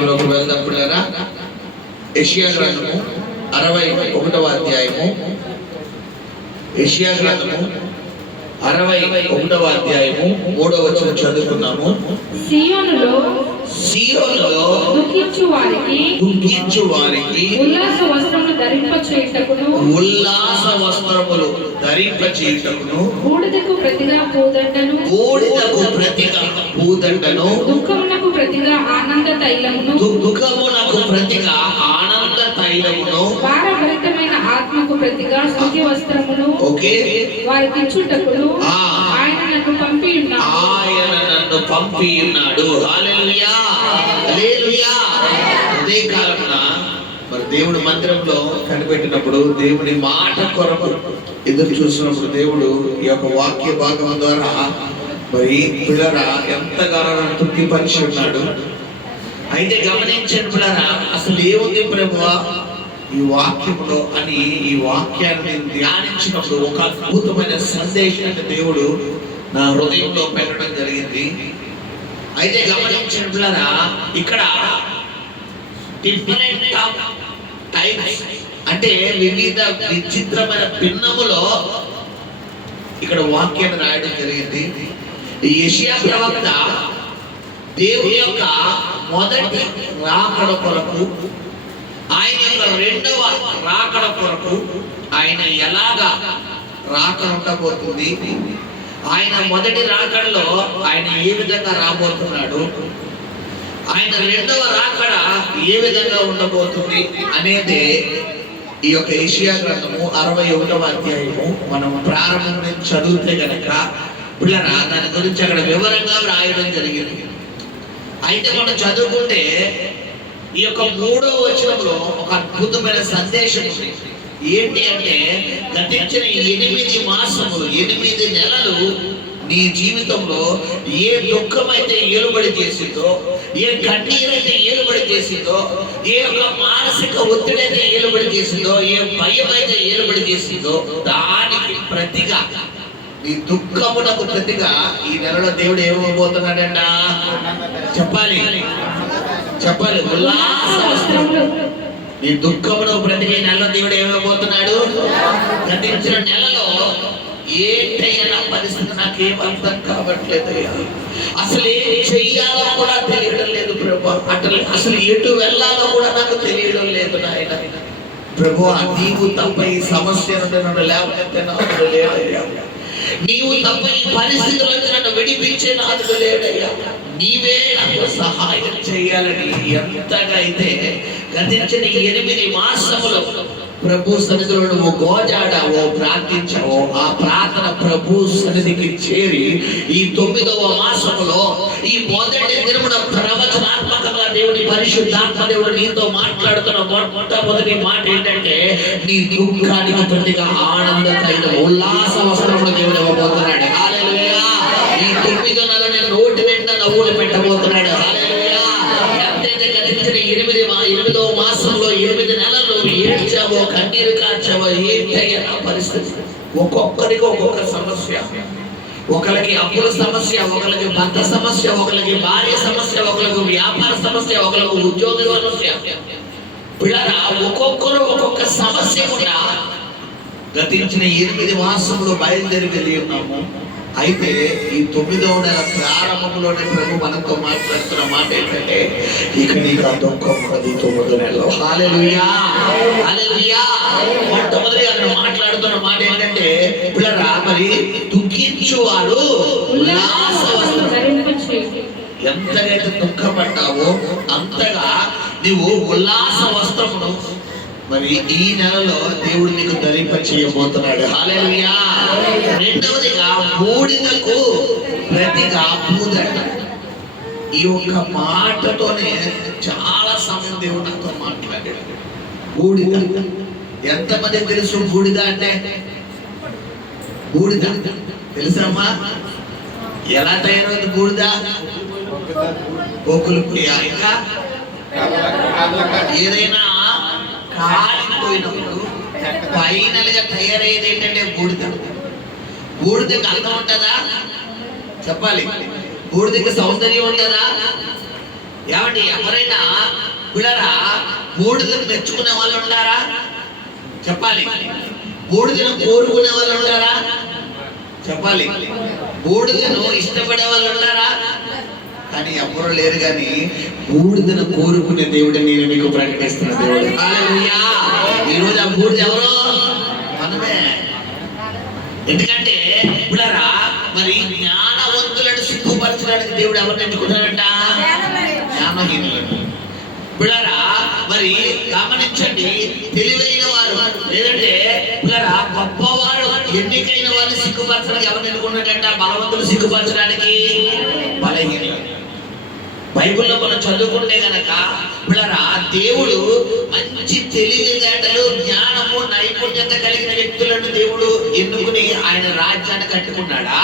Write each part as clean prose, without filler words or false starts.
వెళ్దాం. యెషయా గ్రంథము 61వ అధ్యాయము. యెషయా గ్రంథము 61వ అధ్యాయము 3వ వచనం చదువుకున్నాము. సియోనులో దుఃఖించు వారికి ఉల్లాస వస్త్రములు ధరింపచేయుటకును బూడిదకు ప్రతిగా పూదండను దుఃఖమునకు ప్రతిగా ఆనంద తైలమును భారభరితమైన ఆత్మకు ప్రతిగా స్తుతి వస్త్రమును వారికి ఇచ్చుటకును ఆయన నన్ను పంపి ఉన్నాడు. హల్లెలూయా, హల్లెలూయా. అదే కారణంగా మరి దేవుడు మందిరంలో కనిపెట్టినప్పుడు, దేవుని మాట కొరకు ఎదురు చూసినప్పుడు, దేవుడు ఈ యొక్క వాక్య భాగం ద్వారా మరి పిల్లరా ఎంతగానో తృప్తిపరిచి ఉన్నాడు. అయితే గమనించండి పిల్లరా, అసలు ఏముంది ప్రభువా ఈ వాక్యంలో అని ఈ వాక్యాన్ని ధ్యానించినప్పుడు ఒక అద్భుతమైన సందేశాన్ని దేవుడు నా హృదయంలో పెట్టడం జరిగింది. అయితే గమనించిన పిల్లరా, ఇక్కడ డిఫరెంట్ టైప్స్ అంటే వివిధ విచిత్రమైన భిన్నములో ఇక్కడ వాక్యాన్ని రాయడం జరిగింది. యెషయా ప్రవక్త దేవుని యొక్క మొదటి రాకడ కొరకు, ఆయన యొక్క రెండవ రాకడ కొరకు, ఆయన ఎలాగా రాకడ ఉండబోతుంది, ఆయన మొదటి రాకడలో ఆయన ఏ విధంగా రాబోతున్నాడు, ఆయన రెండవ రాకడ ఏ విధంగా ఉండబోతుంది అనేది ఈ యొక్క యెషయా గ్రంథము 61వ అధ్యాయము మనం ప్రారంభం నుంచి చదివితే గనక పిల్లరా దాని గురించి అక్కడ వివరంగా రాయడం జరిగింది. అయితే మనం చదువుకుంటే ఈ యొక్క 3వ వచనంలో ఒక అద్భుతమైన సందేశం ఉంది. ఏంటి అంటే, గతించిన 8 మాసములు 8 నెలలు నీ జీవితంలో ఏ దుఃఖమైతే ఏలుబడి చేసిందో, ఏ కన్నీరైతే ఏలుబడి చేసిందో, ఏ ఒక మానసిక ఒత్తిడి అయితే ఏలుబడి చేసిందో, ఏ భయం అయితే ఏలుబడి చేసిందో, దానికి ప్రతిగా, నీ దుఃఖమునకు ప్రతిగా ఈ నెలలో దేవుడు ఏమవబోతున్నాడంట చెప్పాలి. ఉల్లాస వస్త్రములు. నీ దుఃఖమును ప్రతిగా ఈ నెలలో దేవుడు ఏమవబోతున్నాడు. గతించిన నెలలో ఏంటయ్యా పరిస్థితి నాకేం అర్థం కావట్లేదయ్యా, అసలు ఏం చెయ్యాలో కూడా తెలియడం లేదు ప్రభు, అసలు ఎటు వెళ్ళాలో కూడా నాకు తెలియడం లేదు నాయన. ప్రభు, నీవు తప్ప ఈ సమస్య నుండి నన్ను లేకపోతే నాదుడు లేడయ్యా, నీవు తప్ప ఈ పరిస్థితుల నుంచి నన్ను విడిపించే నాదుడు లేడయ్యా, నీవే నాకు సహాయం చేయాలని ఎంతగా అయితే గతించిన 8 మాసములు ప్రభు సన్నిధిలో నువ్వు గోజాడావో, ప్రార్థించావో, ఆ ప్రార్థన ప్రభు సన్నిధికి చేరి ఈ 9వ మాసములో ఈ మొదటి దినమున ప్రవచనాత్మకంగా దేవుని పరిశుద్ధాత్మ దేవుడు నీతో మాట్లాడుతున్న మొట్టమొదటి మాట ఏంటంటే, నీ దుఃఖానికి ప్రతిగా ఆనంద తైలం ఉల్లాస వస్త్రములు దేవుడు ఇవ్వబోతున్నాడు. హల్లెలూయా. ఈ 9వ నెల నేను నోటి వెంట నవ్వులు పెట్టబోతున్నాడు. హల్లెలూయా. ఎంతైతే గతించిన 8వ మాసంలో 8 నెలలు ఏడ్చావో, కన్నీరు కార్చావో, ఏంటయ్యా పరిస్థితి. ఒక్కొక్కరికి ఒక్కొక్క సమస్య. ఒకరికి అప్పుల సమస్య, ఒకరికి భర్త సమస్య, ఒకరికి భార్య సమస్య, ఒకరికి వ్యాపార సమస్య, ఒకరికి ఉద్యోగ సమస్య. పిల్లరా, ఒక్కొక్కరు ఒక్కొక్క సమస్య కూడా గతించిన 8 మాసములు బయలుదేరి వెళ్ళి ఉన్నాము. అయితే ఈ 9వ నెల ప్రారంభంలోనే ప్రభు మనతో మాట్లాడుతున్న మాట ఏంటంటే, ఇక నీకు ఆ దుఃఖం ఉన్నది 9వ నెలలో. హల్లెలూయా, హల్లెలూయా. మొట్టమొదటి అక్కడ మాట్లాడుతున్న మాట ఏంటంటే, పిల్లరా, మరి దుఃఖించువాడు ఉల్లాస వస్త్రం. ఎంతగైతే దుఃఖపడ్డావో అంతగా నీవు ఉల్లాస వస్త్రమును మరి ఈ నెలలో దేవుడు నీకు ధరింప చేయబోతున్నాడు. హల్లెలూయా. రెండవదిగా బూడిదకు ప్రతిగా పూదండ. ఈ ఒక్క మాటతోనే చాలా సమయం దేవుడు నాతో మాట్లాడాడు. బూడిద ఎంతమంది తెలుసు? బూడిద అంటే బూడిద తెలుసమ్మా? ఎలా తయారైంది బూడిద? బొగ్గులు ఇంకా ఏదైనా కాలిపోయినప్పుడు ఫైనల్ గా తయారయ్యేది ఏంటంటే బూడిద. బూడిదకి అందం ఉంటుందా చెప్పాలి? బూడిదకి సౌందర్యం ఉంటుందా? ఏమండి, ఎవరైనా పిల్లరా బూడిదను మెచ్చుకునే వాళ్ళు ఉంటారా? చెప్పాలి. బూడిదను కోరుకునే వాళ్ళు ఉంటారా? చెప్పాలి. బూడిదను ఇష్టపడే వాళ్ళు ఉంటారా? కానీ ఎవరు లేరు. కానీ బూడిదను కోరుకునే దేవుడు నేను మీకు ప్రకటిస్తున్న దేవుడు. హల్లెలూయా. ఈరోజు ఆ బూడిద ఎవరు? మనమే. ఎందుకంటే పిల్లరా మరి జ్ఞానవంతులను సిగ్గుపరచడానికి దేవుడు ఎవరిని ఎన్నుకున్నాడంట? జ్ఞానహీనులను. పిల్లరా మరి గమనించండి, తెలివైన వారు లేదంటే పిల్లరా గొప్పవారు ఎన్నికైన వారిని సిగ్గుపరచడానికి ఎవరిని ఎన్నుకున్నాడంట? బలవంతులు సిగ్గుపరచడానికి బలహీనులు. బైబిల్లో మనం చదువుకుంటే గనక పిల్లరా దేవుడు మంచి తెలివితేటలు, జ్ఞానము, నైపుణ్యత కలిగిన వ్యక్తులను దేవుడు ఎన్నుకుని ఆయన రాజ్యాన్ని కట్టుకున్నాడా?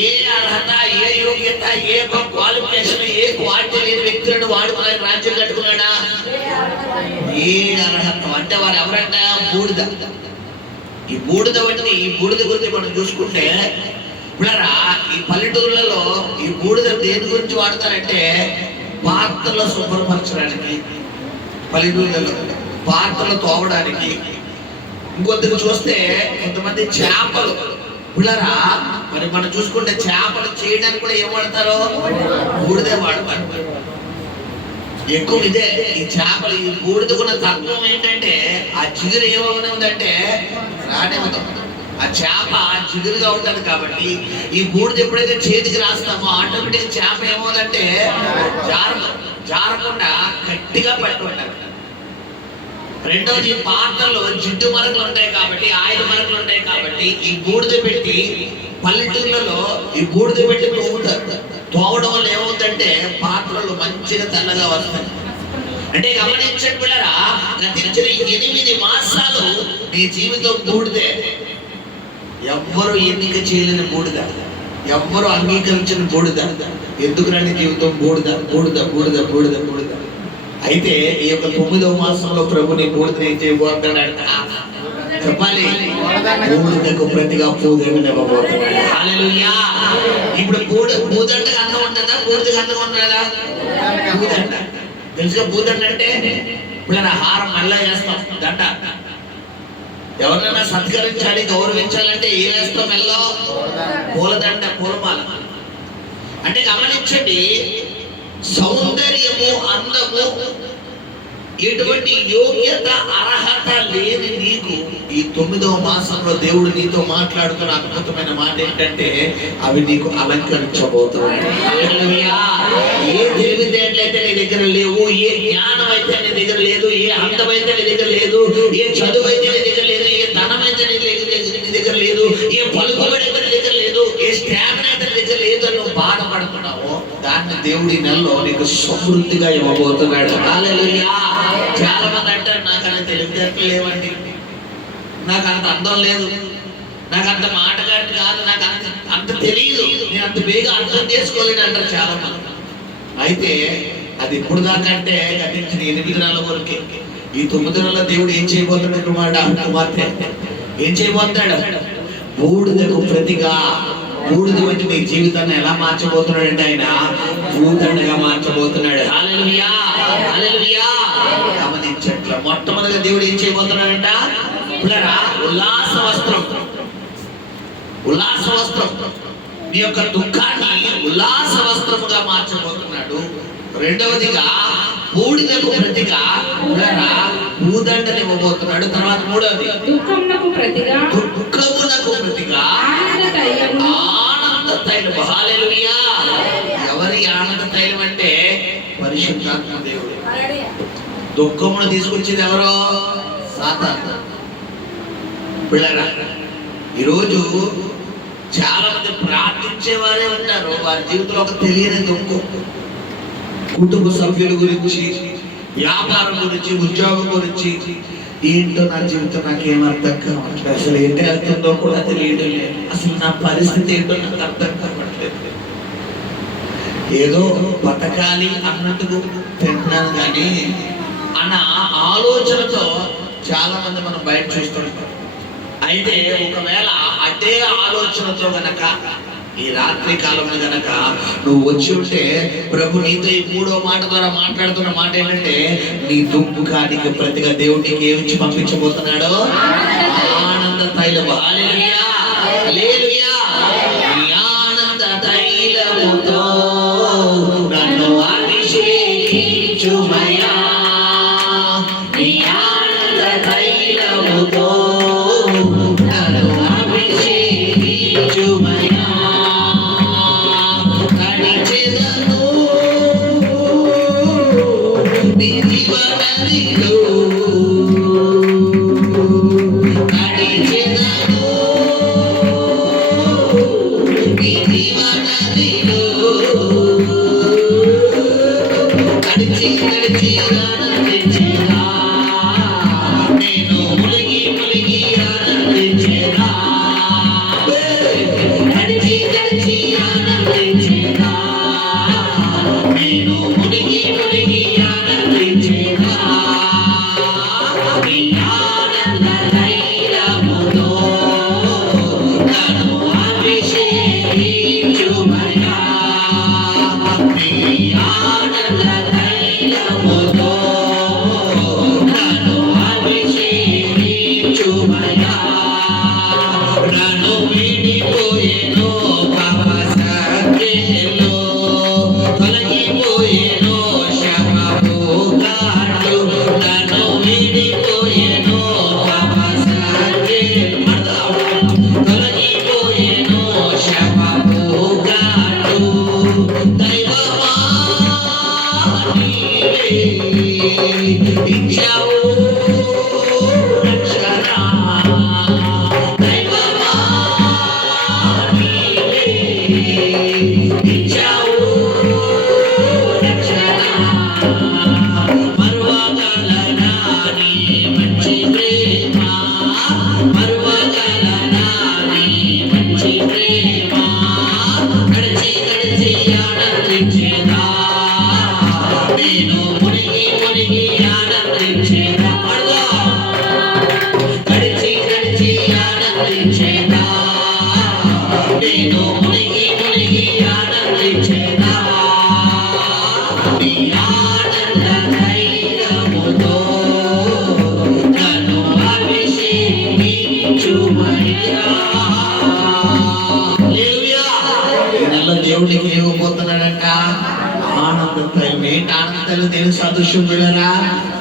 ఏ అర్హత, ఏ యోగ్యత, ఏ క్వాలిఫికేషన్, ఏ క్వాలిటీ లేని వ్యక్తులను వాడుకుని ఆయన రాజ్యం కట్టుకున్నాడా? ఏ అర్హత అంటే వారు ఎవరంట? బూడిద. ఈ బూడిద వంటి ఈ బూడిద గురించి మనం చూసుకుంటే పిల్లరా ఈ పల్లెటూర్లలో ఈ బూడిద దేని గురించి వాడతారంటే పాత్రలు శుభ్రపరచడానికి, పల్లెటూర్లలో పాత్రలు తోవడానికి. ఇంకొందరు చూస్తే కొంతమంది చేపలు పిల్లరా మరి మనం చూసుకుంటే చేపలు చేయడానికి కూడా ఏం వాడతారో బూడిదే వాడతారు. ఎక్కువ ఇదే ఈ చేపలు. ఈ బూడిదకున్న తత్వం ఏంటంటే ఆ జిగురు ఏమవుతుందంటే రానివ్వదు. ఆ చేప జిగురుగా ఉంటుంది కాబట్టి ఈ బూడిద ఎప్పుడైతే చేతికి రాస్తామో ఆటోమేటిక్ చేప ఏమవుతుందంటే జారకుండా గట్టిగా పట్టి ఉంటారు. రెండవది పాత్రలో జిడ్డు మరకలు ఉంటాయి కాబట్టి, ఆయిల్ మరకలు ఉంటాయి కాబట్టి ఈ బూడిద పెట్టి పల్లెటూర్లలో ఈ బూడిద పెట్టి తోముతారు. తోమడం వల్ల ఏమవుతుందంటే పాత్రలు మంచిగా తెల్లగా వస్తాయి. అంటే గమనించండి పిల్లరా, గతించిన 8 మాసాలు నీ జీవితం బూడిదే. ఎవ్వరు ఎన్నిక చేయలేని బూడిద, ఎవ్వరు అంగీకరించిన బూడిద. ఎందుకు రండి జీవితం బూడిద బూడిద బూడిద బూడిద బూడిద. అయితే ఈ యొక్క 9వ మాసంలో ప్రభు నీ బూడిదని ఏం చేయబోతున్నాడు? చెప్పాలి. బూడిదకు ప్రతిగా పూదండని ఇవ్వబోతున్నాడు. హల్లెలూయా. ఇప్పుడు పూదండకు అందం ఉంటుందా? బూడిదకు అందం ఉంటుందా? పూదండ తెలుసుగా. పూదండ అంటే ఇప్పుడు హారం మళ్ళా చేస్తాం, దండ. ఎవరినైనా సత్కరించాలి, గౌరవించాలంటే ఏం వేస్తాం? మెల్లో పూలదండ, పూలమాల. అంటే గమనించండి, సౌందర్యము, అందము, ఎటువంటి యోగ్యత, అర్హత లేని నీకు ఈ 9వ మాసంలో దేవుడు నీతో మాట్లాడుతున్న అద్భుతమైన మాట ఏంటంటే అవి నీకు అలంకరించబోతున్నాయి. ఏ తెలివితేటలైతే నీ దగ్గర లేవు, ఏ జ్ఞానం అయితే నీ దగ్గర లేదు, ఏ అందం అయితే నీ దగ్గర లేదు, ఏ చదువు అయితే నీ దగ్గర లేదు, ఏ ధనం అయితే నీ దగ్గర లేదు, ఏ పలుకుబడి అయితే నీ దగ్గర లేదు, ఏ స్టామినా అయితే నీ దగ్గర లేదు అని నువ్వు బాధపడుతున్నావు, దాన్ని దేవుడి నెలలో నీకు సమృద్ధిగా ఇవ్వబోతున్నాడు. హల్లెలూయా. చాలా మంది అంటారు, నాకు అంత తెలివితేటలు లేవండి, నాకు అంత అందం లేదు, నాకు అంత మాటగాడి కాదు, నాకు అంత తెలియదు, నేను అంత బేగా అర్థం చేసుకోలేను అంటారు చాలా మంది. అయితే అది ఇప్పుడు దాకంటే గతించిన 8 నెలల వరకే. ఈ 9 నెలల దేవుడు ఏం చేయబోతున్నాడు? కుమార్తె ఏం చేయబోతున్నాడు? బూడిదకు ప్రతిగా, బూడిద వంటి నీ జీవితాన్ని ఎలా మార్చబోతున్నాడు? ఆయన పూదండగా మార్చబోతున్నాడు. హల్లెలూయా. హల్లెలూయా. గమనించట్ల మొట్టమొదటిగా దేవుడు ఏం చేయబోతున్నాడంట? పిల్లరా ఉల్లాస వస్త్రం. ఉల్లాస వస్త్రం. నీ యొక్క దుఃఖాన్ని ఉల్లాస వస్త్రముగా మార్చబోతున్నాడు. రెండవదిగా బూడిదకు ప్రతిగా పిల్లరా పూదండని ఇవ్వబోతున్నాడు. తర్వాత మూడవది దుఃఖమునకు ప్రతిగా ఆనంద తైలం. హల్లెలూయా. ఎవరి ఆనంద తైలం అంటే పరిశుద్ధాత్మ దేవుడు. దుఃఖమును తీసుకొచ్చేది ఎవరో? సాతాను. పిల్లరా ఈరోజు చాలా మంది ప్రార్థించే వారే ఉంటారు, వారి జీవితంలో ఒక తెలియని దుఃఖం. కుటుంబ సభ్యుల గురించి, వ్యాపారం గురించి, ఉద్యోగం గురించి, ఏంటో నా జీవితం నాకేం అర్థం కావట్లేదు, అసలు ఏంటి వెళ్తుందో కూడా తెలియడం లేదు, అసలు నా పరిస్థితి ఏంటో నాకు అర్థం కావట్లేదు, ఏదో బతకాలి అన్నట్టుగా తింటున్నాను కానీ అన్న ఆలోచనతో చాలా మంది మనం బయట చూస్తుంటాం. అయితే ఒకవేళ అదే ఆలోచనతో గనక ఈ రాత్రి కాలంలో గనక నువ్వు వచ్చి ఉంటే ప్రభు నీతో ఈ 3వ మాట ద్వారా మాట్లాడుతున్న మాట ఏంటంటే నీ దుఃఖానికి ప్రతిగా దేవుడు నీకు ఏమిచ్చి పంపించబోతున్నాడు? ఆనంద తైలము. హల్లెలూయా, హల్లెలూయా. నీ ఆనంద తైలముతో నన్ను అభిషేకించుమయ్యా. నీ ఆనంద తైలముతో నన్ను అభిషేకించుమయ్యా. నడిచెదను నీ జీవనదిలో, నడిచెదను నీ జీవనదిలో. నడిచి నడిచి ఆనందించేదా, నేను మునిగి మునిగి ఆనందించేదా. నడిచి నడిచి ఆనందించేదా, నేను మునిగి మునిగి ఆనందించేదా. నీ ఆనంద తైలముతో నన్ను అభిషేకించుమయ్యా. నీ ఆనంద తైలముతో నన్ను అభిషేకించుమయ్యా. నన్ను విడిపోయేను పాపసంఖ్యలో, తొలగిపోయేను శాపపు ఘాట్లు. నన్ను విడిపోయేను పాపసంఖ్యలో, తొలగిపోయేను శాపపు ఘాట్లు. దైవమా నీవే ఇచ్చావు రక్షణ. దైవమా నీవే ఇచ్చావు రక్షణ. మరువగలనా నీ మంచి ప్రేమ, మరువగలనా నీ మంచి ప్రేమ. నడిచి నడిచి ఆనందించేదా, నేను మునిగి మునిగి ఆనందించేదా. నడిచి నడిచి ఆనందించేదా, నేను మునిగి మునిగి ఆనందించేదా. నీ ఆనంద తైలముతో నన్ను అభిషేకించుమయ్యా. హల్లెలూయా. ఈ నెలలో దేవుడికి ఇవ్వబోతున్నాడంట ఆనంద తైలం. ఏంటి ఆనంద తైలం? తెలుసు అదృశ్యం వెళ్ళరా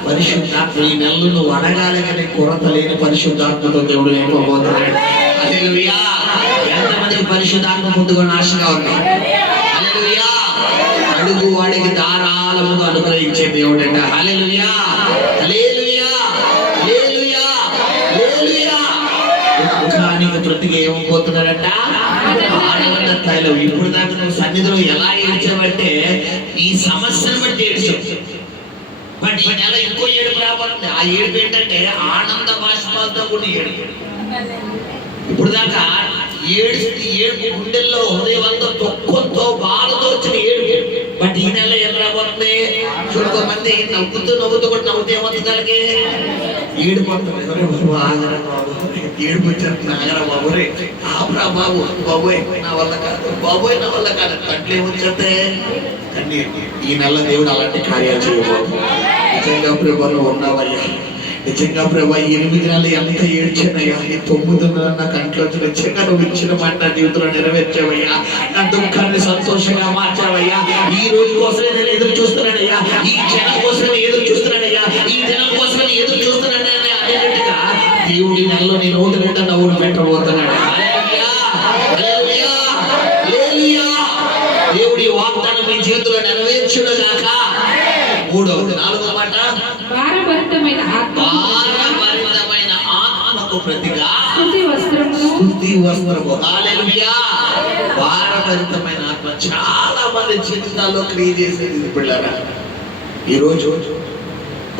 పరిశుద్ధాత్మ. ఈ నెలలో నువ్వు అడగాలి కానీ కొరత లేని పరిశుద్ధాత్మతో దేవుడు ఇవ్వబోతున్నాడు. హల్లెలూయా. ఎంతమందికి పరిశుద్ధాత్మ పొందుకొని ఆశగా ఉంది? హల్లెలూయా. అడుగు వాడికి ధారాళముగా అనుగ్రహించే దేవుడు అంట. హల్లెలూయా, హల్లెలూయా, హల్లెలూయా, హల్లెలూయా. దుఃఖానికి ప్రతిగా ఏమవుతున్నాడంట? ఆనంద తైలం. ఇప్పుడు దాకా నువ్వు సన్నిధిలో ఎలా ఏడ్చావంటే ఈ సమస్యను బట్టి ఏడ్చావు. బట్ ఈ నెల ఇంకో ఏడుపు రాబోతుంది. ఆ ఏడుపు ఏంటంటే ఆనంద బాష్పాలతో కూడిన ఏడుపు. ఇప్పుడు దాకా ఏడుపు గుండెల్లో హృదయవంతో దుఃఖంతో బాధతో వచ్చిన ఏడుపు. బట్ ఈ నెల ఏం రాబోతుంది? చూడమంది నవ్వుతూ నవ్వుతూ కూడా నవ్వుతూ ఏమవుతుంది? దానికి ఏడుపు వస్తుంది. ఆగరా బాబు, ఏడుపు వచ్చేస్తుంది. ఆగరా బాబు, రే ఆపరా బాబు, బాబోయ్ నా వల్ల కాదు, బాబోయ్ నా వల్ల కాదు. కంట్లో ఏమొచ్చే కానీ ఈ నెల దేవుడు అలాంటి కార్యాలు చేయబోదు. నిజంగా ప్రభావం ఉన్నావయ్యా, నిజంగా ప్రభా 8 నెలలు ఎంత ఏడ్చానయ్యా. ఈ 9 నెలలు నా కంట్లో నిజంగా నువ్వు ఇచ్చిన మాట నా జీవితంలో నెరవేర్చావయ్యా. నా దుఃఖాన్ని సంతోషంగా మార్చావయ్యా. ఈ రోజు కోసమే నేను ఎదురు చూస్తున్నానయ్యా. ఈ జనం కోసమే ఎదురు చూస్తున్నానయ్యా. ఈ జనం కోసమే ఎదురు చూస్తున్నానయ్యా అనేట్టుగా దేవుడి నెలలో నీ నోటి నిండా నవ్వులు పెట్టబోతున్నాడు. హల్లెలూయా, హల్లెలూయా, హల్లెలూయా. దేవుడి వాగ్దానం మీ జీవితంలో నెరవేర్చునుగాక. 4వ మాట, భారభరితమైన ఆత్మకు ప్రతిగా స్తుతి వస్త్రము. హల్లెలూయా. భారభరితమైన ఆత్మ చాలా మంది జీవితాల్లో క్రియ చేసేది పిల్లరా. ఈరోజు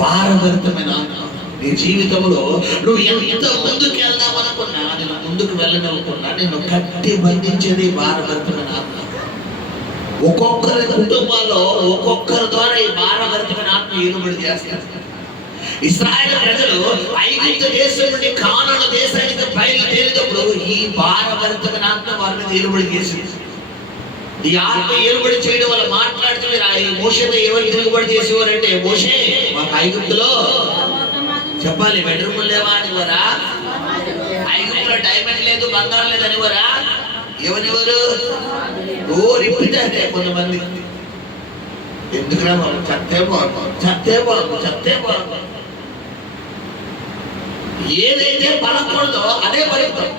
భారభరితమైన ఆత్మ నీ జీవితంలో నువ్వు ఎంత ముందుకు వెళ్దామనుకున్నా, నేను ముందుకు వెళ్ళననుకున్నా, నేను కట్టి బంధించేది భారభరితమైన ఆత్మ. ఒక్కొక్కరి కుటుంబాల్లో ఒక్కొక్కరి ద్వారా ఈ భారభరితమైన ఆత్మ ఏలుబడి చేస్తారు. ఇశ్రాయేలు ప్రజలు ఐగుప్తు దేశం నుండి కానాను దేశానికి బయలుదేరినప్పుడు ఈ భారభరితమైన ఆత్మ వారిని ఏలుబడి చేసింది. ఈ ఆత్మ ఏలుబడి చేయడం వల్ల మాట్లాడితే మీరు ఈ మోషేతో ఎవరు తిరుగుబడి చేసేవారంటే, మోషే మాకు ఐగుప్తులో చెప్పాలి బెడ్రూమ్ లేవా అనివరా, ఐగుప్తులో డైమండ్ లేదు బంగారం లేదు అనివరా, ఎవరెవరు రిపీట్ కొంతమంది. ఎందుకురా బాబు, చెత్తే బాబు ఏదైతే పలకూడదో అదే పలుకుతాం.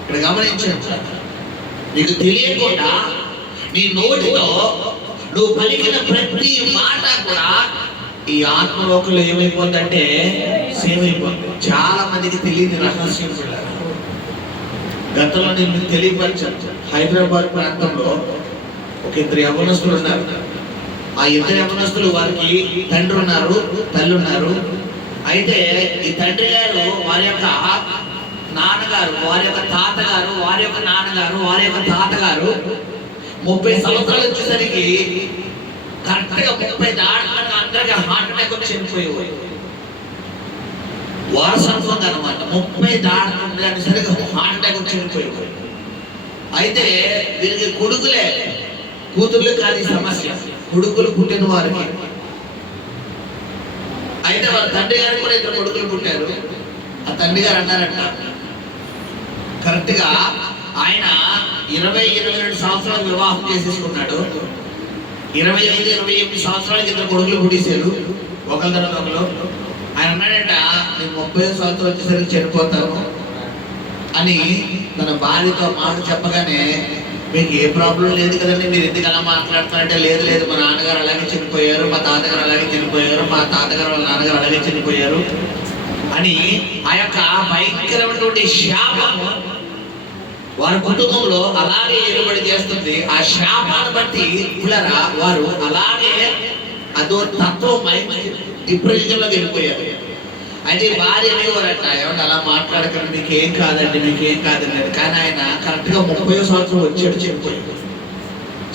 ఇక్కడ గమనించండి, నీకు తెలియకుండా నీ నోటితో నువ్వు పలికిన ప్రతి మాట కూడా ఈ ఆత్మలోకంలో ఏమైపోతుందంటే సేవ్ అయిపోతుంది. చాలా మందికి తెలియని రహస్యం. గతంలో నేను తెలియపరిచాను. హైదరాబాద్ ప్రాంతంలో ఒక ఇద్దరు యవనస్తులు ఉన్నారు. ఆ ఇద్దరు యవనస్తులు వారికి తండ్రి ఉన్నారు, తల్లి ఉన్నారు. అయితే ఈ తండ్రి గారు వారి యొక్క నాన్నగారు, వారి యొక్క తాతగారు, వారి యొక్క నాన్నగారు, వారి యొక్క తాతగారు 30 సంవత్సరాలు వచ్చేసరికి కరెక్ట్ గా 30 దాటడానికి అందరికి హార్ట్ అటాక్ వచ్చి చనిపోయేవారు. వారసత్వం అనమాట. 30 దాటకుండా అనేసరికి హార్ట్ అటాక్ వచ్చి చనిపోయేవారు. అయితే వీరికి కొడుకులే, కూతుర్లు కాదు ఈ సమస్య. కొడుకులు పుట్టిన వారికి. అయితే వాళ్ళ తండ్రి గారికి కూడా 2 కొడుకులు పుట్టారు. ఆ తండ్రి గారు అన్నారంట, కరెక్ట్ గా ఆయన 20-22 సంవత్సరాలు వివాహం చేసేసుకున్నాడు. 25-28 సంవత్సరాలకి 2 కొడుకులు పుట్టేశారు, ఒకరి తర్వాత ఒకరు. ఆయన అన్నాడంట, నేను 30 సంవత్సరాలు వచ్చేసరికి చనిపోతాను అని తన భార్యతో మాట చెప్పగానే, మీకు ఏ ప్రాబ్లం లేదు కదండి, మీరు ఎందుకు అలా మాట్లాడుతున్నారంటే, లేదు మా నాన్నగారు అలాగే చనిపోయారు, మా తాతగారు అలాగే చనిపోయారు, మా తాతగారు వాళ్ళ నాన్నగారు అలాగే చనిపోయారు అని ఆ యొక్క భయంకరమైనటువంటి శాపం వారి కుటుంబంలో అలాగే ఏలుబడి చేస్తుంది. ఆ శాపాన్ని బట్టి పిల్లరా వారు అలాగే అదో తత్వం డిప్రెషన్ లోకి వెళ్ళిపోయారు. అయితే భార్య అనేవారట, ఏమంటే అలా మాట్లాడకండి, మీకేం కాదండి. కానీ ఆయన కరెక్ట్ గా 30వ సంవత్సరం వచ్చాడు,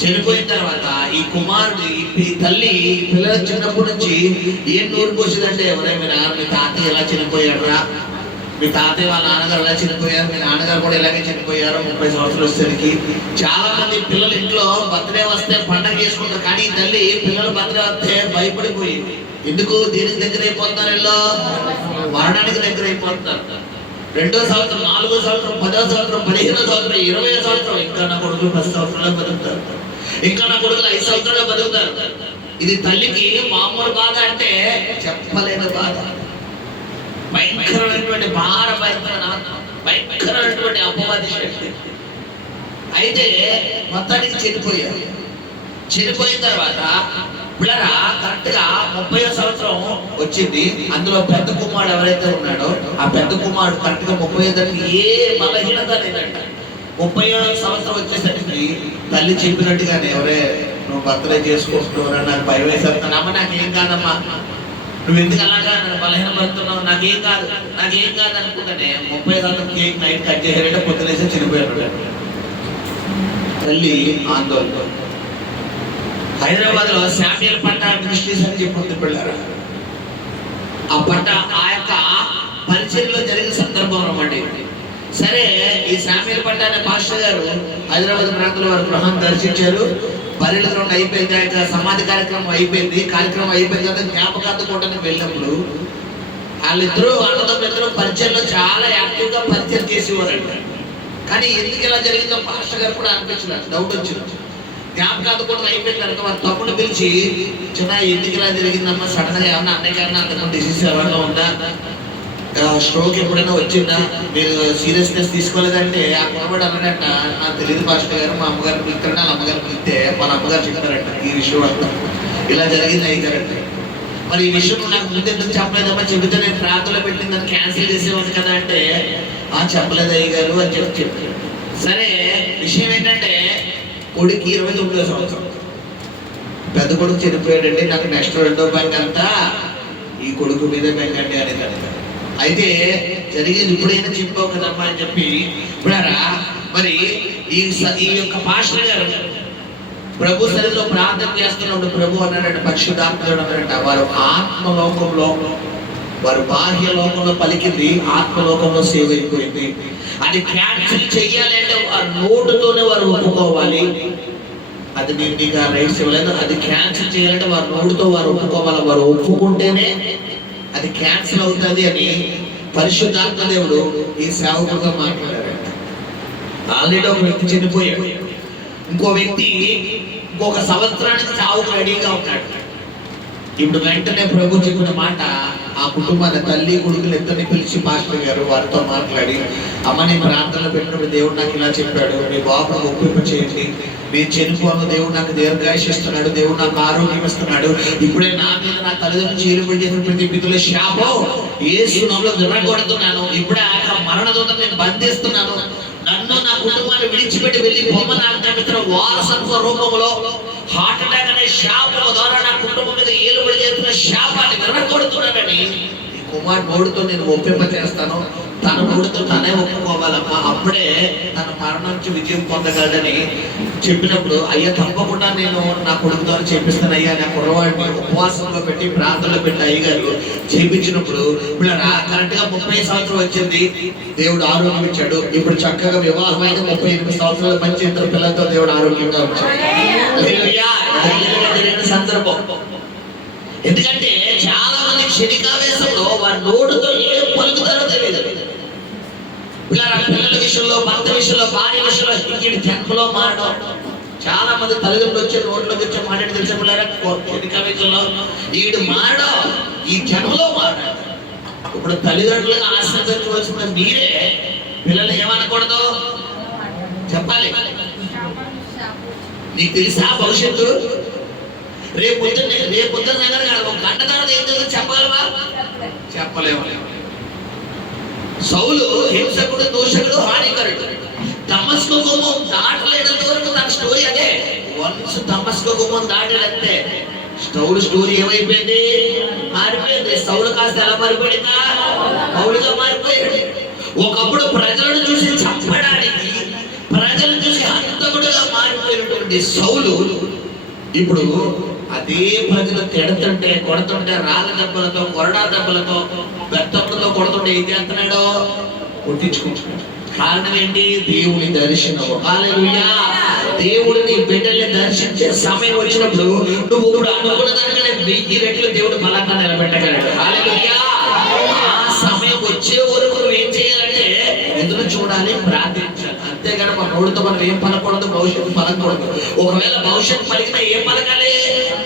చనిపోయిన తర్వాత ఈ కుమారుడు ఈ తల్లి పిల్లల చిన్నప్పటి నుంచి ఏం నోరు పోసిందంటే, ఎవరైనా మీ తాతయ్య ఎలా చనిపోయాడురా, మీ తాతయ్య వాళ్ళ నాన్నగారు ఎలా చనిపోయారు, మీ నాన్నగారు కూడా ఇలాగే చనిపోయారు 30 సంవత్సరాలు వచ్చేసరికి. చాలా మంది పిల్లలు ఇంట్లో బర్త్డే వస్తే పండగ చేసుకుంటారు, కానీ ఈ తల్లి పిల్లలు బర్త్డే వస్తే భయపడిపోయింది. ఎందుకు? దేనికి దగ్గర అయిపోతున్నారు? వీళ్ళు మరణానికి దగ్గర అయిపోతున్నారు. 2వ సంవత్సరం, 4వ సంవత్సరం, 10వ సంవత్సరం, 15వ సంవత్సరం, 20వ సంవత్సరం, ఇంకా నా కొడుకులు 10 సంవత్సరాలు బతుకుతారు, ఇంకా నా కొడుకులు 5 సంవత్సరాలు బతుకుతారు. ఇది తల్లికి మామూలు బాధ అంటే చెప్పలేని బాధ. భయంకరమైనటువంటి భయంకరమైనటువంటి అపవాది శక్తి. అయితే మొత్తానికి చనిపోయిన తర్వాత పిల్లరా కరెక్ట్ గా 30వ సంవత్సరం వచ్చింది. అందులో పెద్ద కుమారుడు ఎవరైతే ఉన్నాడో ఆ పెద్ద కుమారుడు కరెక్ట్ గా 35 ఏ బలహీనత లేదంట. 30వ సంవత్సరం వచ్చేసరికి తల్లి చెప్పినట్టుగానే, ఎవరే నువ్వు బర్త్డే చేసుకుంటున్నావు, నాకు భయం వేసేస్తాను. అమ్మ నాకేం కాదమ్మా, నువ్వు ఎందుకు అలాగా నన్ను బలహీనపడుతున్నావు, నాకేం కాదు అనుకుంటానే 30 సంవత్సరం కేక్ నైట్ కట్ చేశారంటే పొద్దునేసి చనిపోయాడు. తల్లి ఆందోళన. హైదరాబాద్ లో శామ్యుయల్ పట్ట మినిస్ట్రీస్ అని చెప్పి పిల్లరా, ఆ పట్ట ఆ యొక్క పరిచర్లో జరిగిన సందర్భం అన్నమాట. సరే, ఈ శామ్యుయల్ పట్ట అనే పాస్టర్ గారు హైదరాబాద్ ప్రాంతంలో వారు గృహం దర్శించారు. బరిల గ్రౌండ్ అయిపోయింది, ఆయన సమాధి కార్యక్రమం అయిపోయింది తర్వాత జ్ఞాపకార్థ కూటానికి వెళ్ళినప్పుడు వాళ్ళిద్దరూ అన్నదమ్ములిద్దరూ పరిచయంలో చాలా యాక్టివ్ గా పరిచయం చేసేవారంట. కానీ ఎందుకు ఇలా జరిగిందో పాస్టర్ గారు కూడా అనిపించలేదు, డౌట్ వచ్చింది. జ్ఞాపకార్థ కూటం అయిపోయిన తర్వాత వారి తమ్ముడు పిలిచి, చిన్న ఎందుకు ఇలా జరిగిందమ్మా, సడన్ గా ఏమన్నా అన్నయ్య గారిన అంతకు డిసీజ్ ఎవరైనా ఉందా, స్ట్రోక్ ఎప్పుడైనా వచ్చిందా, మీరు సీరియస్నెస్ తీసుకోలేదంటే ఆ కుమారుడు అన్నాడంట, నాకు తెలియదు పాస్టర్ గారు, మా అమ్మగారు పిలుస్తారంటే వాళ్ళ అమ్మగారు పిలిస్తే వాళ్ళ అమ్మగారు చెప్తారంట ఈ విషయం అంతా ఇలా జరిగింది అయ్యారంటే. మరి ఈ విషయం నాకు ముందు ఎందుకు చెప్పలేదమ్మా, చెబితే నేను ప్రార్థనలో పెట్టింది దాన్ని క్యాన్సిల్ చేసేవాడు కదా అంటే, చెప్పలేదు అయ్యగారు అని చెప్పి. సరే, విషయం ఏంటంటే కొడుకు 29వ సంవత్సరం, పెద్ద కొడుకు చనిపోయాడండి, నాకు నెక్స్ట్ 2వ బ్యాంక్ అంతా ఈ కొడుకు మీద బెంగండి అనేది. అయితే జరిగేది ఇప్పుడైనా చెప్పావు కదమ్మా అని చెప్పి ఇప్పుడారా మరి ఈ యొక్క పాస్టర్ గారు ప్రభు సన్నిధిలో ప్రార్థన చేస్తున్నప్పుడు ప్రభు అన్నాడంట, పరిశుద్ధాత్ముడు అన్నాడంట, వారు ఆత్మలోకంలో, వారు బాహ్య లోకంలో పలికింది ఆత్మలోకంలో సేవ్ అయిపోయింది. అది క్యాన్సిల్ చెయ్యాలి అంటే వారి నోటుతోనే వారు ఒప్పుకోవాలి. అది నేను నీకు ఆ రైట్స్ ఇవ్వలేదు. అది క్యాన్సిల్ చేయాలంటే వారి నోటితో వారు ఒప్పుకోవాలి. వారు ఒప్పుకుంటేనే అది క్యాన్సిల్ అవుతుంది అని పరిశుద్ధాత్మ దేవుడు ఈ సేవకుడుగా మాట్లాడారు. ఆల్రెడీ ఒక వ్యక్తి చనిపోయాడు, ఇంకో వ్యక్తి ఇంకొక సంవత్సరానికి చావుకు రెడీగా ఉన్నాడు. ఇప్పుడు వెంటనే ప్రభు చెప్పిన మాట ఆ కుటుంబాన్ని తల్లి కొడుకులు ఇద్దరిని పిలిచి మాస్టర్ గారు వారితో మాట్లాడి, అమ్మ నేను ప్రార్థనలో పెట్టినప్పుడు దేవుడు నాకు ఇలా చెప్పాడు, మీ బాబు ఒప్పింప చేయండి, నేను చనిపోను, దేవుడు నాకు దీర్ఘాయుష్ ఇస్తున్నాడు, దేవుడు నాకు ఆరోగ్యం ఇస్తున్నాడు, ఇప్పుడే నా మీద నా తల్లిదండ్రులు చీలుబడి చేసిన ప్రతి పితుల శాపం యేసు నామములో విరగొడుతున్నాను, ఇప్పుడే ఆ మరణ దూతను నేను బంధిస్తున్నాను, నన్ను నా కుటుంబాన్ని విడిచిపెట్టి వెళ్ళి బొమ్మను ఆజ్ఞాపించిన వారసత్వ రూపంలో హార్ట్ అటాక్ అనే శాపం ద్వారా నా కుటుంబం మీద ఏలుబడి చేస్తున్న శాపాన్ని విరగొడుతున్నానని ఈ కుమార్ నోడుతో నేను ఒప్పింప చేస్తాను, తన నోడుతో తనే ఒప్పుకోవాలమ్మా, అప్పుడే తన మరణం నుంచి విజయం పొందగలడని చెప్పినప్పుడు, అయ్యా తప్పకుండా నేను నా కొడుకు ద్వారా చేపిస్తాను అయ్యా, నా కుర్రవాడిని ఉపవాసంలో పెట్టి ప్రార్థనలో పెట్టి అయ్యగారు చేపించినప్పుడు ఇప్పుడు కరెక్ట్ గా 30 సంవత్సరం వచ్చింది, దేవుడు ఆరోగ్యం ఇచ్చాడు. ఇప్పుడు చక్కగా వివాహం అయితే 38 సంవత్సరాల మంచి ఇద్దరు పిల్లలతో దేవుడు ఆరోగ్యంగా వచ్చాడు. జరిగిన సందర్భం. ఎందుకంటే చాలా మంది క్షణికావేశంలో వారి నోటుతో ఏం పలుకుతారో తెలియదు. పిల్లల విషయంలో, భర్త విషయంలో, భార్య విషయంలో ఇంకేంటి జన్మలో మారడం. చాలా మంది తల్లిదండ్రులు వచ్చే నోట్లోకి వచ్చే మాట్లాడి తెలిసిన పిల్లరా క్షణికావేశంలో ఈడు మారడం, ఈ జన్మలో మారడం. ఇప్పుడు తల్లిదండ్రులుగా ఆశ్రయించవలసిన మీరే పిల్లలు ఏమనకూడదు చెప్పాలి. నీకు తెలుసా భవిష్యత్తు? రేపు పొద్దున్న దగ్గర కాదు, ఒక గంట తర్వాత ఏం తెలుసు చెప్పగలవా? చెప్పలేము. సౌలు హింసకుడు, దూషకుడు, హానికరుడు. దమస్కు గుమ్మం దాటలేనంత వరకు తన స్టోరీ అదే. వన్స్ దమస్కు గుమ్మం దాటాడంతే సౌలు స్టోరీ ఏమైపోయింది? మారిపోయింది. సౌలు కాస్త ఎలా మారిపోయిందా? పౌలుగా మారిపోయాడు. ఒకప్పుడు ప్రజలను చూసి చంపడానికి, ప్రజలను చూసి హంతకుడుగా మారిపోయినటువంటి సౌలు ఇప్పుడు అదే ప్రజలు తిడుతుంటే, కొడుతుంటే, రాళ్ళ దెబ్బలతో, కొరడా దెబ్బలతో, బెత్తములతో కొడుతుంటే ఏం చేస్తున్నాడో కొట్టించుకుంటున్నాడు. కారణం ఏంటి? దేవుని దర్శనం. హల్లెలూయా. దేవుడిని బిడ్డల్ని దర్శించే సమయం వచ్చినప్పుడు నువ్వు ఇప్పుడు అనుకున్న దానికంటే 1000 రెట్లు దేవుడు బలంగా నిలబెట్టగలడు. హల్లెలూయా. ఆ సమయం వచ్చే వరకు నువ్వు ఏం చేయాలంటే ఎదురు చూడాలి, ప్రార్థించాలి. అంతేగాని మన నోటితో మనం ఏం పలకూడదు, భవిష్యత్తు పలకూడదు. ఒకవేళ భవిష్యత్తు పలికినా ఏం పలకాలి?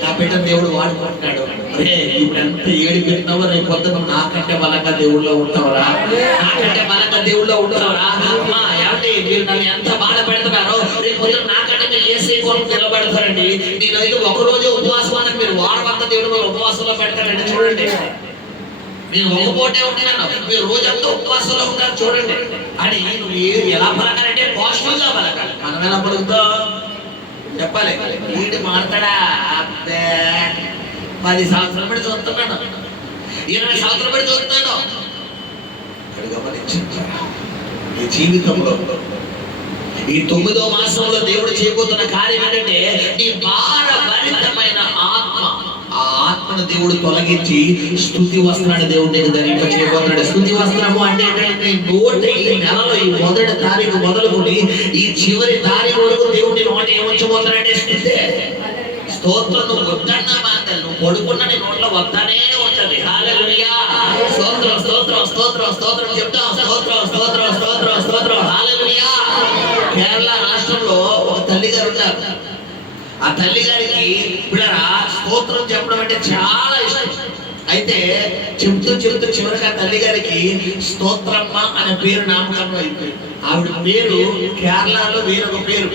నా బిడ్డ దేవుడు వాడుకుంటున్నాడు. అరే ఇప్పుడు ఎంత ఏడు పెట్టినావో రేపు పొద్దున నాకంటే బలంగా దేవుళ్ళో ఉంటావరా, నాకంటే బలంగా దేవుళ్ళో ఉంటావరా. అమ్మా ఏమంటే మీరు నన్ను ఎంత బాధ పెడుతున్నారో, రేపు పొద్దున నాకంటే మీరు ఏసీ కొరకు నిలబెడతారండి. నేనైతే ఒకరోజు ఉపవాసం మీరు వారం అంతా దేవుడు మీరు ఉపవాసంలో పెడతారండి. చూడండి, నేను ఒక పూటే ఉంటున్నాను, మీరు రోజంతా ఉపవాసంలో ఉంటారు చూడండి అని నువ్వు ఎలా పలకాలంటే పాజిటివ్ గా పలకాలి. మనం ఎలా పలుకుతాం చెప్పాలి. వీడు మాడతాడా? 10 సంవత్సరాల బట్టి చూస్తున్నాను, 20 సంవత్సరాల బట్టి చూస్తున్నాను. ఇక్కడ గమనించారా ఈ జీవితంలో ఈ 9వ మాసంలో దేవుడు చేయబోతున్న కార్యం ఏంటంటే నీ భారభరితమైన ఆత్మ, ఆ ఆత్మను దేవుడు తొలగించి స్తుతి వస్త్రాన్ని దేవుడు నీకు ధరింప చేయబోతున్నాడు. స్తుతి వస్త్రము అంటే ఏంటంటే నోటి ఈ నెలలో ఈ మొదటి తారీఖు మొదలుకొని ఈ చివరి తారీఖు వరకు దేవుడు నోట ఏముంచబోతున్నాడంటే స్తుతే. స్తోత్రం. నువ్వు వద్దన్నా మాటలు, నువ్వు పడుకున్న నీ నోట్లో వద్దనే ఉంటది. హల్లెలూయా. స్తోత్రం స్తోత్రం స్తోత్రం స్తోత్రం చెప్తాం. స్తోత్రం స్తోత్రం స్తోత్రం స్తోత్రం. హల్లెలూయా. కేరళ రాష్ట్రంలో ఒక తల్లి గారు ఉన్నారు. ఆ తల్లి గారికి పిల్లరా స్తోత్రం చెప్పడం అంటే చాలా ఇష్టం. అయితే చెప్తూ చెప్తూ చివరికి ఆ తల్లి గారికి స్తోత్రమ్మ అనే పేరు నామకరణం అయిపోయింది. ఆవిడ పేరు కేరళలో వేరొక పేరు,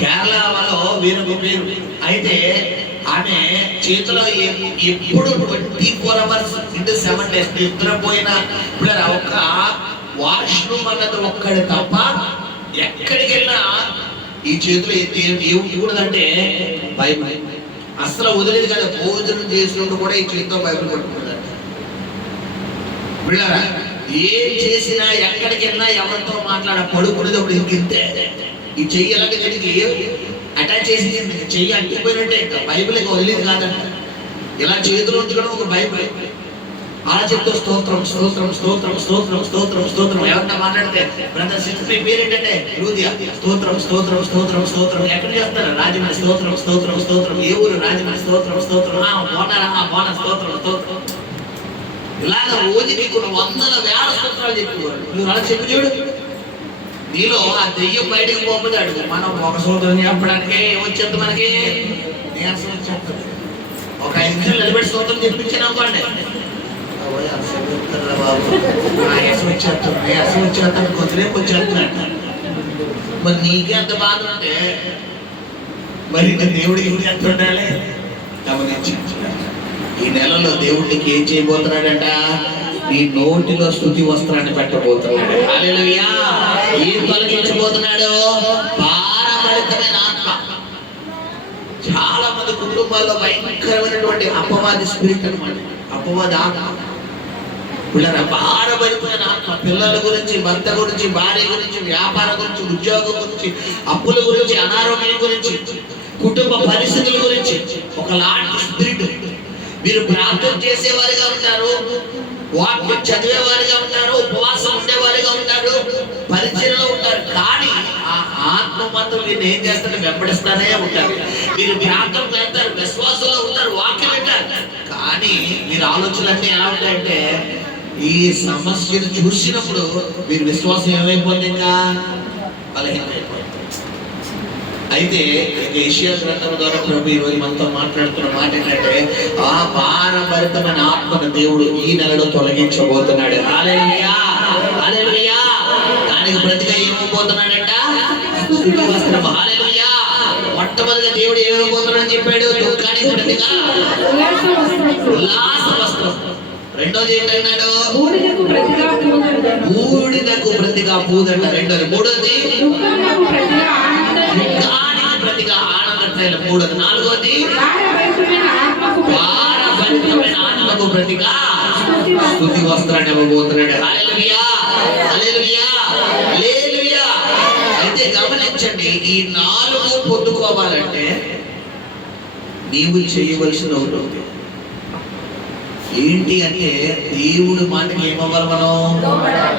కేరళలో వేరొక పేరు. అయితే ఆమె చేతిలో ఎప్పుడు 24 hours into 7 days నిద్రపోయిన పిల్లరా ఒక్క వాష్రూమ్ అన్నది ఒక్కడి తప్ప ఎక్కడికి వెళ్ళినా ఈ చేతిలో ఏమిటంటే బైబిల్ అసలు వదిలేదు కదా. భోజనం చేసినప్పుడు కూడా ఈ చేతితో బైబిల్ పట్టుకుంటారు. పిల్లరా ఏం చేసినా, ఎక్కడికి వెళ్ళినా, ఎవరితో మాట్లాడ పడుకునేటప్పుడు ఇంకింతే ఈ చెయ్యి ఎలాగ దీనికి అటాచ్ చేసి చెయ్యి అంటిపోయినట్టే. ఇంకా బైబిల్ వదిలేదు కాదంట. ఇలా చేతిలో ఉంచుకోవడం ఒక బైబిల్. అలా చెప్తూ స్తోత్రం స్తోత్రం స్తోత్రం స్తోత్రం స్తోత్రం స్తోత్రం. ఎవరన్నా మాట్లాడితే బ్రదర్ సిస్టర్ మీ పేరేంటంటే లూదియా, స్తోత్రం స్తోత్రం స్తోత్రం స్తోత్రం. ఎక్కడ చేస్తారు? రాజమండ్రి, స్తోత్రం స్తోత్రం స్తోత్రం. ఏ ఊరు? రాజమండ్రి, స్తోత్రం స్తోత్రం. మోన స్తోత్రం స్తోత్రం. ఇలాగ రోజుకి కొన్ని వందల వేల స్తోత్రాలు చెప్పేవాడు. నువ్వు అలా చెప్పి చూడు, నీలో ఆ దెయ్యం బయటకు పోతుంది. అడుగు, మనం ఒక స్తోత్రం చెప్పడానికి ఏమొచ్చేది? మనకి నీరసం వచ్చేస్తుంది. ఒక 5 నిమిషాలు నిలబెట్టి స్తోత్రం చెప్పించాను అనుకోండి, వచ్చేస్తాను కొద్దిరేపు వచ్చేస్తాడు. మరి నీకే అంత బాధ ఉంటే మరి ఇంకా దేవుడికి ఎవరు ఎంత ఉండాలి? గమనించాలి. ఈ నెలలో దేవుడు నీకు ఏం చేయబోతున్నాడంట? నీ నోటిలో స్తుతి వస్త్రాన్ని పెట్టబోతున్నాడు. హల్లెలూయా. ఏం తొలగించబోతున్నాడు? భారభరితమైన ఆత్మ. చాలా మంది కుటుంబాల్లో భయంకరమైనటువంటి అపవాది స్పిరిట్ అన్నమాట, అపవాది ఆత్మ. పిల్లల భారభరితమైన ఆత్మ. పిల్లల గురించి, భర్త గురించి, భార్య గురించి, వ్యాపారం గురించి, ఉద్యోగం గురించి, అప్పుల గురించి, అనారోగ్యం గురించి, కుటుంబ పరిస్థితుల గురించి ఒకలాంటి స్పిరిట్. మీరు ప్రార్థన చేసేవారిగా ఉంటారు, వాక్యం చదివేవారిగా ఉంటారు, ఉపవాసం ఉండేవారిగా ఉంటారు, పరిచయలో ఉంటారు. కానీ ఆ ఆత్మ మాత్రం మీరు ఏం చేస్తారు? వెంబడిస్తానే ఉంటారు. మీరు ప్రార్థన చేస్తారు, విశ్వాసంలో ఉంటారు, వాక్యం వింటారు. కానీ మీరు ఆలోచనలన్నీ ఎలా ఉంటాయంటే, ఈ సమస్యను చూసినప్పుడు మీరు విశ్వాసం ఏమైపోతుంది? ఇంకా బలహీనమైపోతుంది. అయితే ఇక యెషయా గ్రంథం ద్వారా ప్రభు ఈరోజు మనతో మాట్లాడుతున్న మాట ఏంటంటే, ఆ భారభరితమైన ఆత్మను దేవుడు ఈ నెలలో తొలగించబోతున్నాడు. హల్లెలూయా, హల్లెలూయా. దానికి ప్రతిగా ఏమైపోతున్నాడంట? స్తుతి వస్త్రం. హల్లెలూయా. మొట్టమొదటిగా దేవుడు ఏమైపోతున్నాడని చెప్పాడు? దుఃఖానికి ప్రతిగా ఉల్లాస వస్త్రం. రెండోది ఏంటన్నాడు? బూడిదకు ప్రతిగా పూదంట. రెండోది. మూడోది ప్రతిగా ఆనంద. మూడోది. నాలుగోది భారభరితమైన ఆత్మకు ప్రతిగా స్తుతి వస్త్రాన్ని ఇవ్వబోతున్నాడు. హల్లెలూయా, హల్లెలూయా, హల్లెలూయా. అయితే గమనించండి, ఈ 4 పొందుకోవాలంటే నీవు చేయవలసిన ఒకటి ఏంటి అంటే, దేవుడి మాటకి ఏమవ్వాలి? మనం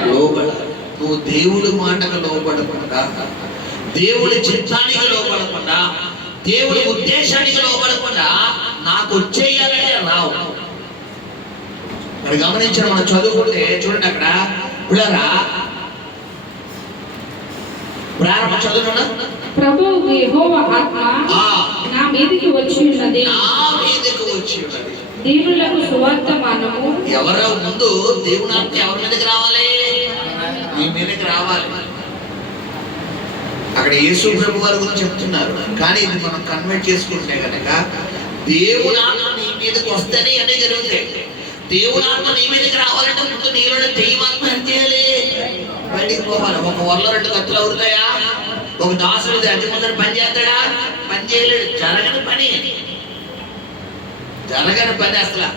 లోబడాలి. నువ్వు దేవుడి మాటకు లోబడకుండా, దేవుడి చిత్తానికి లోబడకుండా, దేవుడి ఉద్దేశానికి లోబడకుండా నాకు వచ్చేయాలంటే రావు. మరి గమనించారు, మనం చదువుకుంటే చూడండి అక్కడ పిల్లరా, ప్రారంభ చదువుకున్నా, ప్రభువు యెహోవా ఆత్మ నా మీదకి వచ్చి ఉన్నది. దీనులకు సువర్తమానము. ఎవరో ముందు దేవుని ఆత్మ ఎవరి మీదకి రావాలి? నీ మీదకి రావాలి. అక్కడ యేసు ప్రభు వారి గురించి చెప్తున్నారు. కానీ ఇది మనం కన్వర్ట్ చేసుకుంటే కనుక దేవుని ఆత్మ నీ మీదకి వస్తేనే అన్నీ జరుగుతాయి. దేవుని ఆత్మ నీ మీదకి రావాలంటే ముందు నీలోనే దెయ్యం ఆత్మ ఏం చేయాలి? బయటికి పోవాలి. ఒక వరలో 2 కత్తులు అవుతాయా? ఒక దాసుడు అతి ముందర పని చేస్తాడా? పని చేయలేడు. జరగని పని అసలు.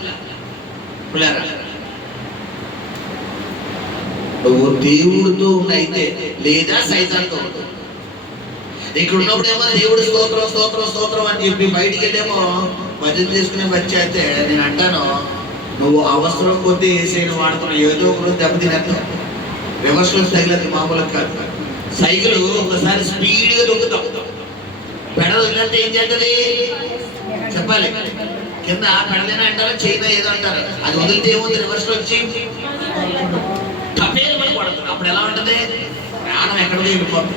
నువ్వు దేవుడితో అయితే లేదా సైతాన్తో ఉంటావు. ఇక్కడ ఉన్నప్పుడేమో దేవుడు స్తోత్రం స్తోత్రం స్తోత్రం అని చెప్పి బయటికి వెళ్ళేమో భజన చేసుకునే వచ్చి అయితే నేను అంటాను, నువ్వు అవసరం కొద్దీ ఏసైనా వాడుతున్నావు. ఏదో ఒకరోజు దెబ్బతినేస్తావు. రివర్స్లో సైకిల్ అది మామూలుగా కాదు. సైకిల్ ఒకసారి స్పీడ్గా దొక్కుతాం, పెడలు వదిలితే ఏం చేస్తుంది? చెప్పాలి. కింద పెడలేనా అంటారు, చైనా ఏదో అంటారు. అది వదిలితే ఏముంది? రివర్స్లో వచ్చి తప్పేది పడి పడుతుంది. అప్పుడు ఎలా ఉంటుంది? ప్రాణం ఎక్కడికి వెళ్ళిపోతుంది.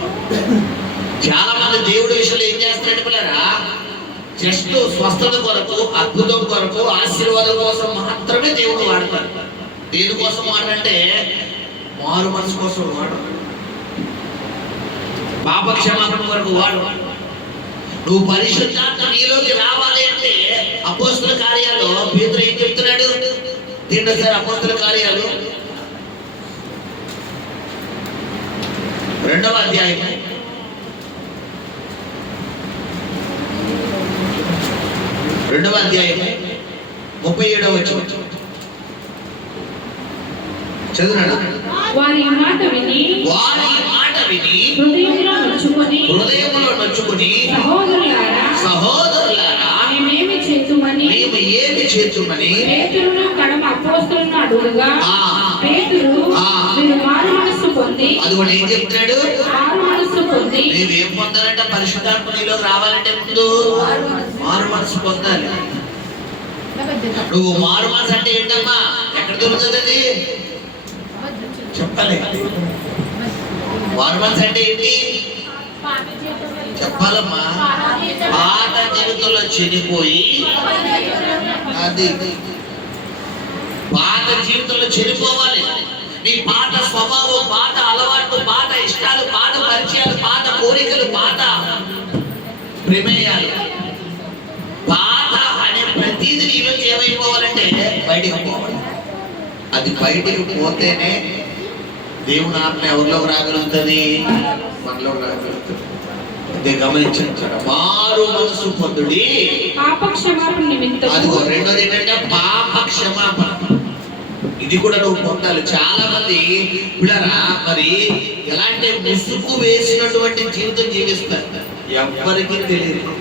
చాలా మంది దేవుడి విషయంలో ఏం చేస్తారంటే పిల్లరా, జస్ట్ స్వస్థత కొరకు, అద్భుతం కొరకు, ఆశీర్వాదం కోసం మాత్రమే దేవుడు వాడతారు. దేనికోసం వాడంటే మారు మనసు కోసం వాడు, పాపక్షమాపణ వరకు వాడు. నువ్వు పరిశుద్ధాత్మ నీలోకి రావాలి అంటే అపోస్తుల కార్యాలు పేతురు ఏం చెప్తున్నాడు? తిండి సార్ అపోస్తుల కార్యాలు 2వ అధ్యాయం 37వ వచనం చదువునాడు. వారి మాట విని హృదయంలో నొచ్చుకొని సహోదరులారా మేమేమి చేతుమని మేము ఏమి చేతుమని పేతురును కడమ అపోస్తలులను అడుగగా పేతురు మీరు మారు మనస్సు పొంది, అదిగోండి ఏం చెప్తున్నాడు, మారు మనస్సు పొంది నీవేం పొందాలంటే పరిశుద్ధాత్మ నీలోకి రావాలంటే ముందు మారు మనసు పొందాలి. నువ్వు మారు మనసు అంటే ఏంటమ్మా, ఎక్కడ దొరుకుతుంది అది చెప్పాలి. మారు మనసు అంటే ఏంటి చెప్పాలమ్మా. పాత జీవితంలో చనిపోయి, అది పాత జీవితంలో చనిపోవాలి. నీ పాత స్వభావం, పాత అలవాట్లు, పాత ఇష్టాలు, పాత పరిచయాలు, పాత కోరికలు, పాత ప్రమేయాలు, పాత అనే ప్రతిదీ నీలో ఏమైపోవాలంటే బయటికి పోవాలి. అది బయటికి పోతేనే దేవుని ఆత్మ ఎవరిలోకి రాగలుగుతుంది, మనలోకి రాగలుగుతుంది. అదే గమనించాడు. మారు మనసు పొందుడి, పాప క్షమాపణ నిమిత్తం. అదిగో రెండోది ఏంటంటే పాప క్షమాపణ. ఇది కూడా నువ్వు పొందాలి. చాలా మంది పిల్లరా మరి ఎలాంటి ముసుగు వేసినటువంటి జీవితం జీవిస్తారు, ఎవ్వరికీ తెలియదు.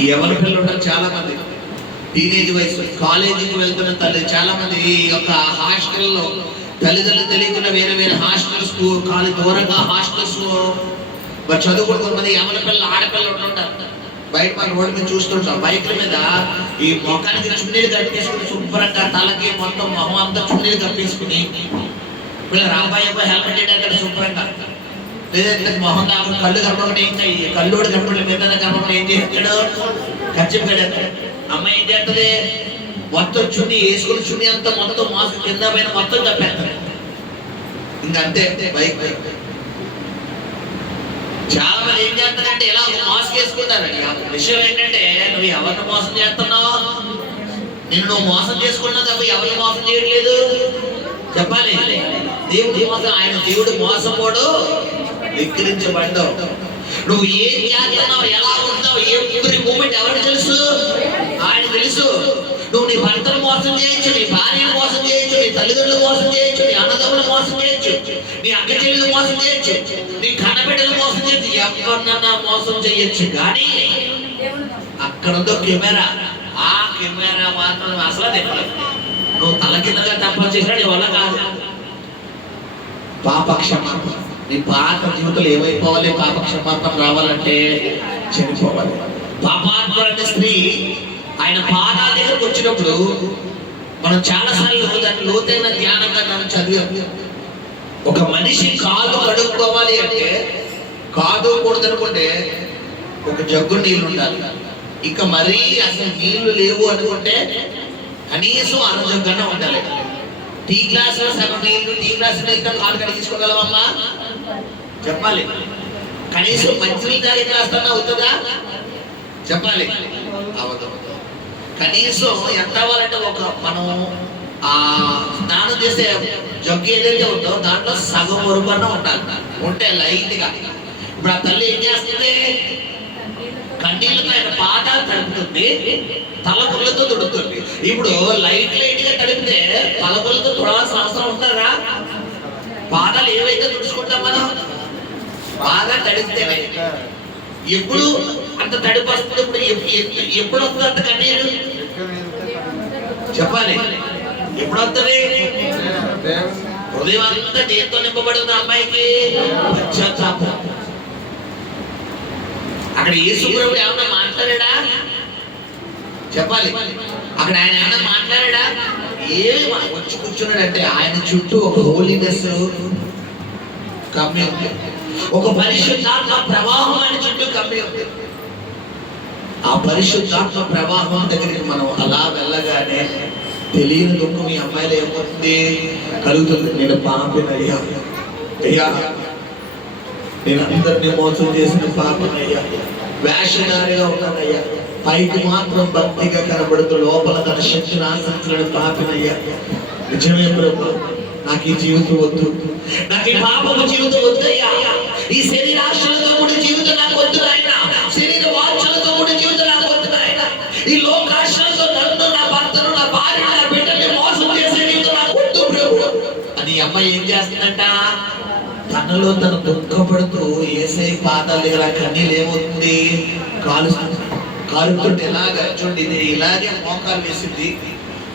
ఈ ఎవరి పిల్లలు ఉంటారు చాలా మంది, టీనేజ్ వయసు, కాలేజీకి వెళ్తున్న తల్లి చాలా మంది ఈ యొక్క హాస్టల్లో తల్లిదండ్రులు తెలియకుండా వేరే వేరే హాస్టల్స్ కు దూరంగా హాస్టల్స్ మరి చదువుకుంటున్న మంది యమల పిల్లలు, ఆడపిల్లలు ఉంటుంటారు. బయట మన రోడ్డు మీద చూస్తుంటాం, బైక్ల మీద ఈ మొఖానికి చున్నీలు కట్టేసుకుని శుభ్రంగా తలకి మొత్తం మొహం అంతా చున్నీలు కట్టేసుకుని పిల్లలు అబ్బాయి హెల్మెట్ వేయడానికి శుభ్రంగా, లేదంటే మొహం కాకుండా కళ్ళు కనపడకుండా ఇంకా ఈ కళ్ళోడు కనపడలేదు మీద కనపడకుండా ఏం చేస్తాడు, ఖర్చు పెడతాడు. అమ్మాయి ఏం చేస్తుంది, మొత్తం చున్నీ వేసుకుని చున్నీ అంతా మొత్తం మాస్క్ కింద పైన మొత్తం తప్పేస్తాడు. ఇంకంతే బైక్. చాలా మంది ఏం చేస్తారంటే ఇలా మాస్క్ వేసుకుంటారు. విషయం ఏంటంటే నువ్వు ఎవరిని మోసం చేస్తున్నావు, నిన్ను నువ్వు మోసం చేసుకున్నావు తప్ప ఎవరిని మోసం చేయట్లేదు చెప్పాలి. దేవుడు మోసం, ఆయన దేవుడు మోసపోడు, విక్రించబడ్డావు. నువ్వు ఏం చేస్తున్నావు, ఎలా ఉంటావు, ఎవ్రీ మూమెంట్ ఎవరికి తెలుసు, ఆయన తెలుసు. నువ్వు నీ భర్తను మోసం చేయొచ్చు, నీ భార్యను మోసం చేయొచ్చు, నీ తల్లిదండ్రులు మోసం చేయొచ్చు, నీ అన్నదమ్ములు మోసం చేయొచ్చు, నీ అక్క చెల్లెలు మోసం చేయొచ్చు, నీ కన్నబిడ్డలు మోసం చేయొచ్చు, ఎవరినన్నా మోసం చేయొచ్చు. కానీ అక్కడ ఉందో కెమెరా, ఆ కెమెరా మాత్రం అసలు తిప్పలేదు. నువ్వు తల కిందగా తప్ప చేసినా నీ వల్ల కాదు. పాప క్షమాపణ. నీ పాత జీవితంలో ఏమైపోవాలి, పాప క్షమాపణ రావాలంటే చనిపోవాలి. పాపాత్ముడైన స్త్రీ ఆయన పాదాల దగ్గరకు వచ్చినప్పుడు మనం చాలా సార్లు దాన్ని లోతైన ధ్యానంగా మనం చదివాం. ఒక మనిషి కాలు కడుక్కోవాలి అంటే, కాదుకూడదు అనుకుంటే ఒక జగ్గు నీళ్ళు ఉండాలి. ఇక మరీ అసలు నీళ్లు లేవు అనుకుంటే కనీసం అరజగ్గన ఉండాలి. టీ గ్లాసులో సగం నీళ్లు, టీ గ్లాసు నీళ్ళతో కాలు కడిగించుకోగలవమ్మా చెప్పాలి. కనీసం మంచినీళ్ళు తాగే గ్లాస్ అన్నా అవుతుందా చెప్పాలి, అవదు. కనీసం ఎంత అవ్వాలంటే ఒక మనం ఆ స్నానం చేసే జగ్గు ఏదైతే ఉందో దాంట్లో సగం వరకన్నా ఉండాలి, ఉంటే లైట్ గా. ఇప్పుడు ఆ తల్లి ఏం చేస్తుంది, కన్నీళ్ళతో ఆయన పాదాలు తడుపుతుంది, తలపుల్లతో తుడుతుంది. ఇప్పుడు లైట్ గా తడిపితే తలపుల్లతో తుడవాల్సిన అవసరం ఉంటుందా? పాదాలు ఏవైతే తుడుచుకుంటాం మనం, బాగా తడిస్తేనే. ఎప్పుడు అంత తడిపి వస్తుంది, ఇప్పుడు ఎప్పుడు వస్తుంది అంత కన్నీరు చెప్పాలి, ఎప్పుడు వస్తుంది? హృదయం అంతా దేంతో నింపబడింది అమ్మాయికి, పశ్చాత్తాపం. అక్కడ యేసు ప్రభువు ఏమన్నా మాట్లాడా చెప్పాలి, అక్కడ ఆయన ఏమన్నా మాట్లాడా? ఏమి వచ్చి కూర్చున్నాడంటే ఆయన చుట్టూ ఒక హోలీనెస్ కమ్మి ఉంది, ఒక పరిశుద్ధాత్మ ప్రవాహం ఆయన చుట్టూ కమ్మి ఉంది. ఆ పరిశుద్ధాత్మ ప్రవాహం దగ్గరికి మనం అలా వెళ్ళగానే తెలియని దుఃఖం ఈ అమ్మాయిలో ఏమవుతుంది కలుగుతుంది. నేను పాపినయ్యా, అయ్యా నేను అందరినీ మోసం చేసిన పాపనయ్యా, వేషధారిగా ఉన్నానయ్యా, పైకి మాత్రం భక్తిగా కనబడుతూ లోపల తన శక్తిని ఆశించిన పాపినయ్యా. నిజమే ప్రభు, నాకు ఈ జీవితం వద్దు, నాకు ఈ పాపము జీవితం వద్దయ్యా, ఈ శరీరాశలతో కూడిన జీవితం నాకు వద్దు నాయనా, శరీర వాంఛలతో కూడిన జీవితం నాకు వద్దు నాయనా, ఈ లోకాశలతో నన్ను, నా భర్తను, నా భార్య, నా బిడ్డల్ని మోసం చేసే జీవితం నాకు వద్దు ప్రభు అని అమ్మాయి ఏం చేస్తుందంట, తనలో తను దుఃఖపడుతూ యేసయ్య పాదాల దగ్గర కన్నీళ్ళు ఏమవుతుంది కారుతుంటే ఇలాగా చూడండి, ఇది ఇలాగే మోకాలు వేసింది.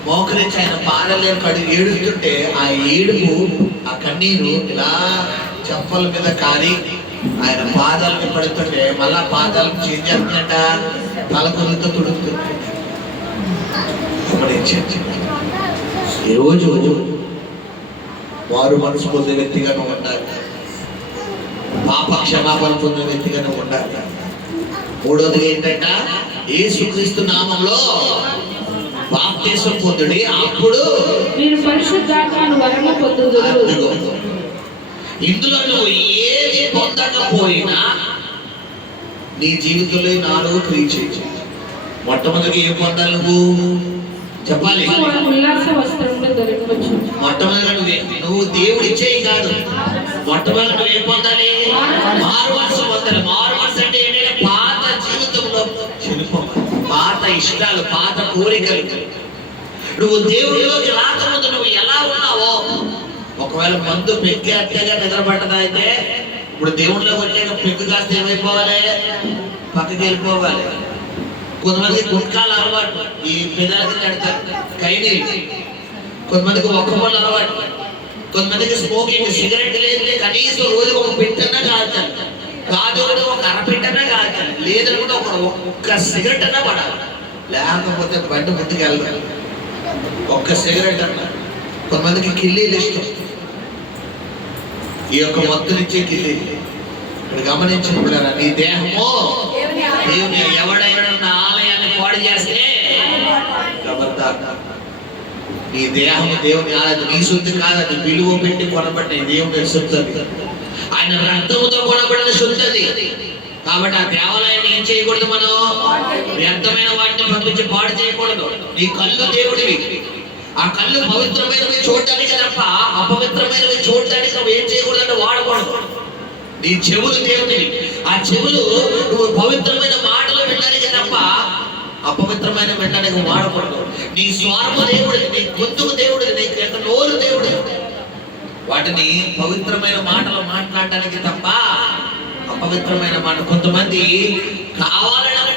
మోకరించి ఆయన పాదలే కడుగు ఏడుస్తుంటే ఆ ఏడుపు, ఆ కన్నీరు ఇలా చెప్పల మీద కారి ఆయన పాదాల మీద పడుతుంటే మళ్ళా పాదాలకు చేంజ్ చేస్తుందంట, తలకొలతో తుడుతుంది. ఈ రోజు వారు మనసు పొందే వ్యక్తిగా నువ్వు ఉండాలి, పాప క్షమాపణ పొందే వ్యక్తిగా నువ్వు ఉండాలి. మూడోది ఏంటంట, యేసుక్రీస్తు నామంలో బాప్తిసం పొందుడి, అప్పుడు మీరు పరిశుద్ధాత్మను వరము పొందుదురు. ఇందులో నువ్వు ఏది పొందకపోయినా నీ జీవితంలో 4 క్రియ చేయి. మొట్టమొదటిగా ఏం పొందాలి నువ్వు చెప్పాలి. ఉల్లాస వస్త్రంలో దొరకవచ్చు. మొట్టమొదటిగా నువ్వు దేవుడు ఇచ్చేయి కాదు, మొట్టమొదటి నువ్వు ఏం పొందాలి, మారు మనసు పొందాలి. మారు మనసు అంటే ఏంటంటే పాత జీవితంలో చనిపోవాలి, పాత ఇష్టాలు, పాత కోరికలు. నువ్వు దేవుడిలోకి రాకముందు నువ్వు ఎలా ఉన్నావో, ఒకవేళ మందు పెగ్గి అట్టగా నిద్రపడ్డదా అయితే ఇప్పుడు దేవుడిలోకి వచ్చాక పెగ్గు కాస్త ఏమైపోవాలి, పక్కకి వెళ్ళిపోవాలి. కొంతమందికి గుట్కాలు అలవాటు, ఈ పెదాలు కడతారు కైని. కొంతమందికి ఒక్క పళ్ళు అలవాటు, కొంతమందికి స్మోకింగ్, సిగరెట్ లేదు, కనీసం రోజు ఒక పెట్టన్నా కాల్చాలి, కాదు కూడా ఒక అరపెట్టన్నా కాల్చాలి, లేదనుకుంటే ఒక్క సిగరెట్ అన్నా పడాలి, లేకపోతే బండి ముందుకు వెళ్తారు. ఒక్క సిగరెట్ అన్నా. కొంతమందికి కిల్లీలు ఇష్టం, ఈ యొక్క మత్తునిచ్చే కిల్లీలు. ఇక్కడ గమనించినప్పుడు నీ దేహము దేవుని, ఎవడైనా నా ఆలయాన్ని పాడు చేస్తే నీ దేహము దేవుని ఆలయం, నీ సొత్తు కాదు, అది విలువ పెట్టి కొనబడిన దేవుని సొత్తు. ఆయన రక్తముతో కొనబడిన సొత్తు అది. కాబట్టి ఆ దేవాలయాన్ని ఏం చేయకూడదు, మనం వ్యర్థమైన వాటిని పంపించి పాడు చేయకూడదు. నీ కళ్ళు దేవుడివి, ఆ కళ్ళు పవిత్రమైనవి చూడటానికి తప్ప అపవిత్రమైనవి చూడటానికి నువ్వు ఏం చేయకూడదు అంటే వాడకూడదు. నీ చెవులు దేవుడివి, ఆ చెవులు నువ్వు పవిత్రమైన మాటలు వినడానికి తప్ప అపవిత్రమైన వినడానికి వాడకూడదు. నీ స్వరము దేవుడిది, నీ గొంతుకు దేవుడిది, నీ నోరు దేవుడు. వాటిని పవిత్రమైన మాటలు మాట్లాడటానికి తప్ప అపవిత్రమైన మాట. కొంతమంది కావాలని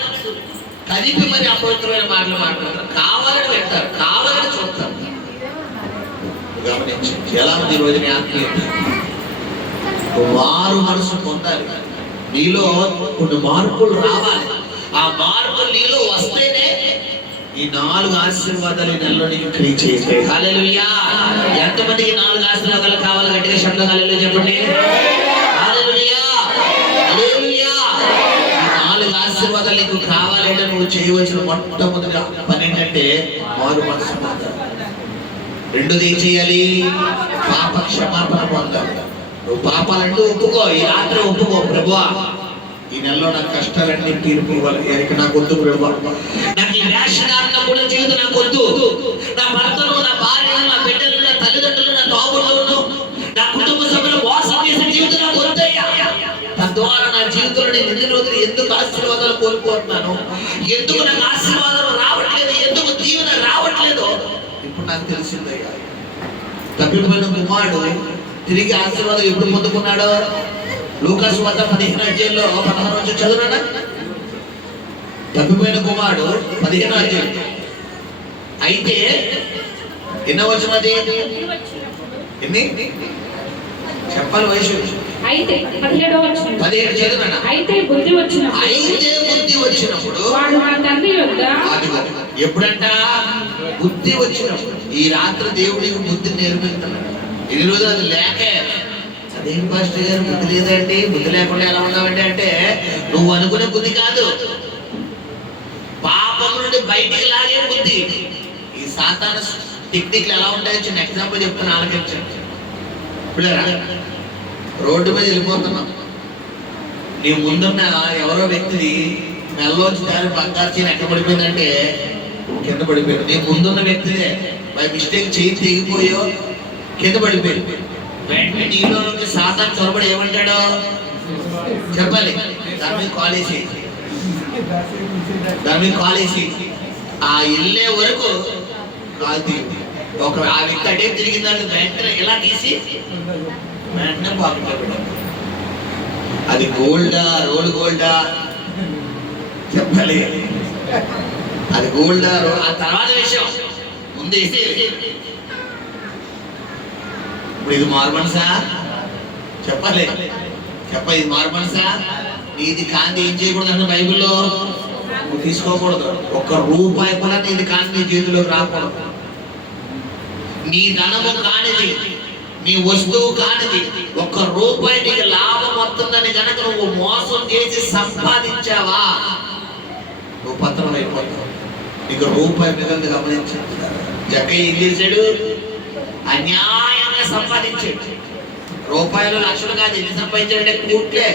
కలిపి మరి అపవిత్రమైన మాటలు మాట్లాడతారు, కావాలని పెడతారు, కావాలని చూస్తారు. గమనించి ఎలా ఉంది రోజు నీ ఆత్మీయత. మారు మనసు పొందాలి, నీలో కొన్ని మార్పులు రావాలి. ఆ మార్పులు నీలో వస్తేనే ఈ 4 ఆశీర్వాదాలు ఈ నెలలో నీకు క్రియ చేస్తాయి. హల్లెలూయా. ఎంతమందికి 4 ఆశీర్వాదాలు కావాలి? గట్టిగా శబ్దం హల్లెలూయా చెప్పండి. హల్లెలూయా, హల్లెలూయా. ఈ 4 ఆశీర్వాదాలు నీకు కావాలంటే నువ్వు చేయవలసిన మొట్టమొదటి పని ఏంటంటే మారు మనసు పొందాలి. రెండోది ఏం చేయాలి? పాప క్షమాపణ పొందాలి. నువ్వు పాపాలంటూ ఒప్పుకో, ఈ రాత్రి ఒప్పుకో, ప్రభువా ఈ నెలలో నా కష్టాలన్నీ తీర్పు ఇవ్వాలి, నాకు వద్దు ప్రభువా, నాకు ఈ వేషధారణ జీవితం నాకు వద్దు, నా భర్తను, నా భార్యను, నా బిడ్డలు, నా తల్లిదండ్రులు, నా తోబుట్టువులను, నా కుటుంబ సభ్యులు మోసం చేసే జీవితం నాకు వద్దయ్యా. తద్వారా నా జీవితంలో నేను ఎన్ని రోజులు ఎందుకు ఆశీర్వాదాలు కోల్పోతున్నాను, ఎందుకు నాకు ఆశీర్వాదాలు రావట్లేదు, ఎందుకు దీవెన రావట్లేదు ఇప్పుడు నాకు తెలిసిందయ్యా. తప్పిపోయిన కుమారుడు తిరిగి ఆశీర్వాదం ఎప్పుడు పొందుకున్నాడు? లూకాసు వార్త 15వ అధ్యాయంలో 16వ వచనం చదువునా. తప్పిపోయిన కుమారుడు 15వ అధ్యాయం అయితే ఎన్నో వచనం అది? ఎన్ని చెప్పాలి వయసు? అయితే 17వ వచనం. 17 చదువునా. అయితే బుద్ధి వచ్చినప్పుడు వాడు నా తండ్రి యొద్ద. ఎప్పుడంట? బుద్ధి వచ్చినప్పుడు. ఈ రాత్రి దేవుడికి బుద్ధి నేర్పిస్తున్నాడు. ఈ రోజు అది లేకే, అదేం పాస్టర్ గారు బుద్ధి లేదండి, బుద్ధి లేకుండా ఎలా ఉన్నావండి అంటే నువ్వు అనుకునే బుద్ధి కాదు, పాపం నుండి బయటికి లాగే బుద్ధి. ఈ సాతాను టెక్నిక్లు ఎలా ఉంటాయో చిన్న ఎగ్జాంపుల్ చెప్తున్నా, ఆలోచించండి. పిల్లరా, రోడ్డు మీద వెళ్ళిపోతున్నాం, నీ ముందున్న ఎవరో వ్యక్తిది మెల్లోంచి దాని బంగారు చీర ఎక్కడ పడిపోయిందంటే కింద పడిపోయింది. నీ ముందున్న వ్యక్తిదే బై మిస్టేక్ చేయి తెగిపోయో కింద పడిపోయింది. వెంటనే నీలో నుంచి సాతాను చొరబడి ఏమంటాడో చెప్పాలి, దాని మీద కాలేసి ఆ ఇల్లే వరకు కాదు. ఒక ఆ వ్యక్తి అడే తిరిగిన దాన్ని వెంటనే ఇలా తీసి వెంటనే పాకుతాడు. అది గోల్డా, రోడ్ గోల్డా చెప్పాలి. అది గోల్డ్ ఆ తర్వాత విషయం ముందు వేసి. ఇప్పుడు ఇది మారు మనసా? చెప్పలే ఇది మారు మనసా? నీది కాంతి ఏం చేయకూడదు అంటే బైబిల్లో నువ్వు తీసుకోకూడదు. ఒక్క రూపాయి కూడా నీది కాంతి నీ చేతిలోకి రాకూడదు. నీ ధనము కానిది, నీ వస్తువు కానిది, ఒక్క రూపాయి నీకు లాభం వస్తుందని కనుక నువ్వు మోసం చేసి సంపాదించావా, నువ్వు పత్రం అయిపోతావు. నీకు రూపాయి మిగలదు. గమనించాడు జక్కయ్య ఏం చేశాడు? అన్యాయంగా సంపాదించాడు. రూపాయలు లక్షలు కాదు, ఎన్ని సంపాదించాడంటే కోట్లే.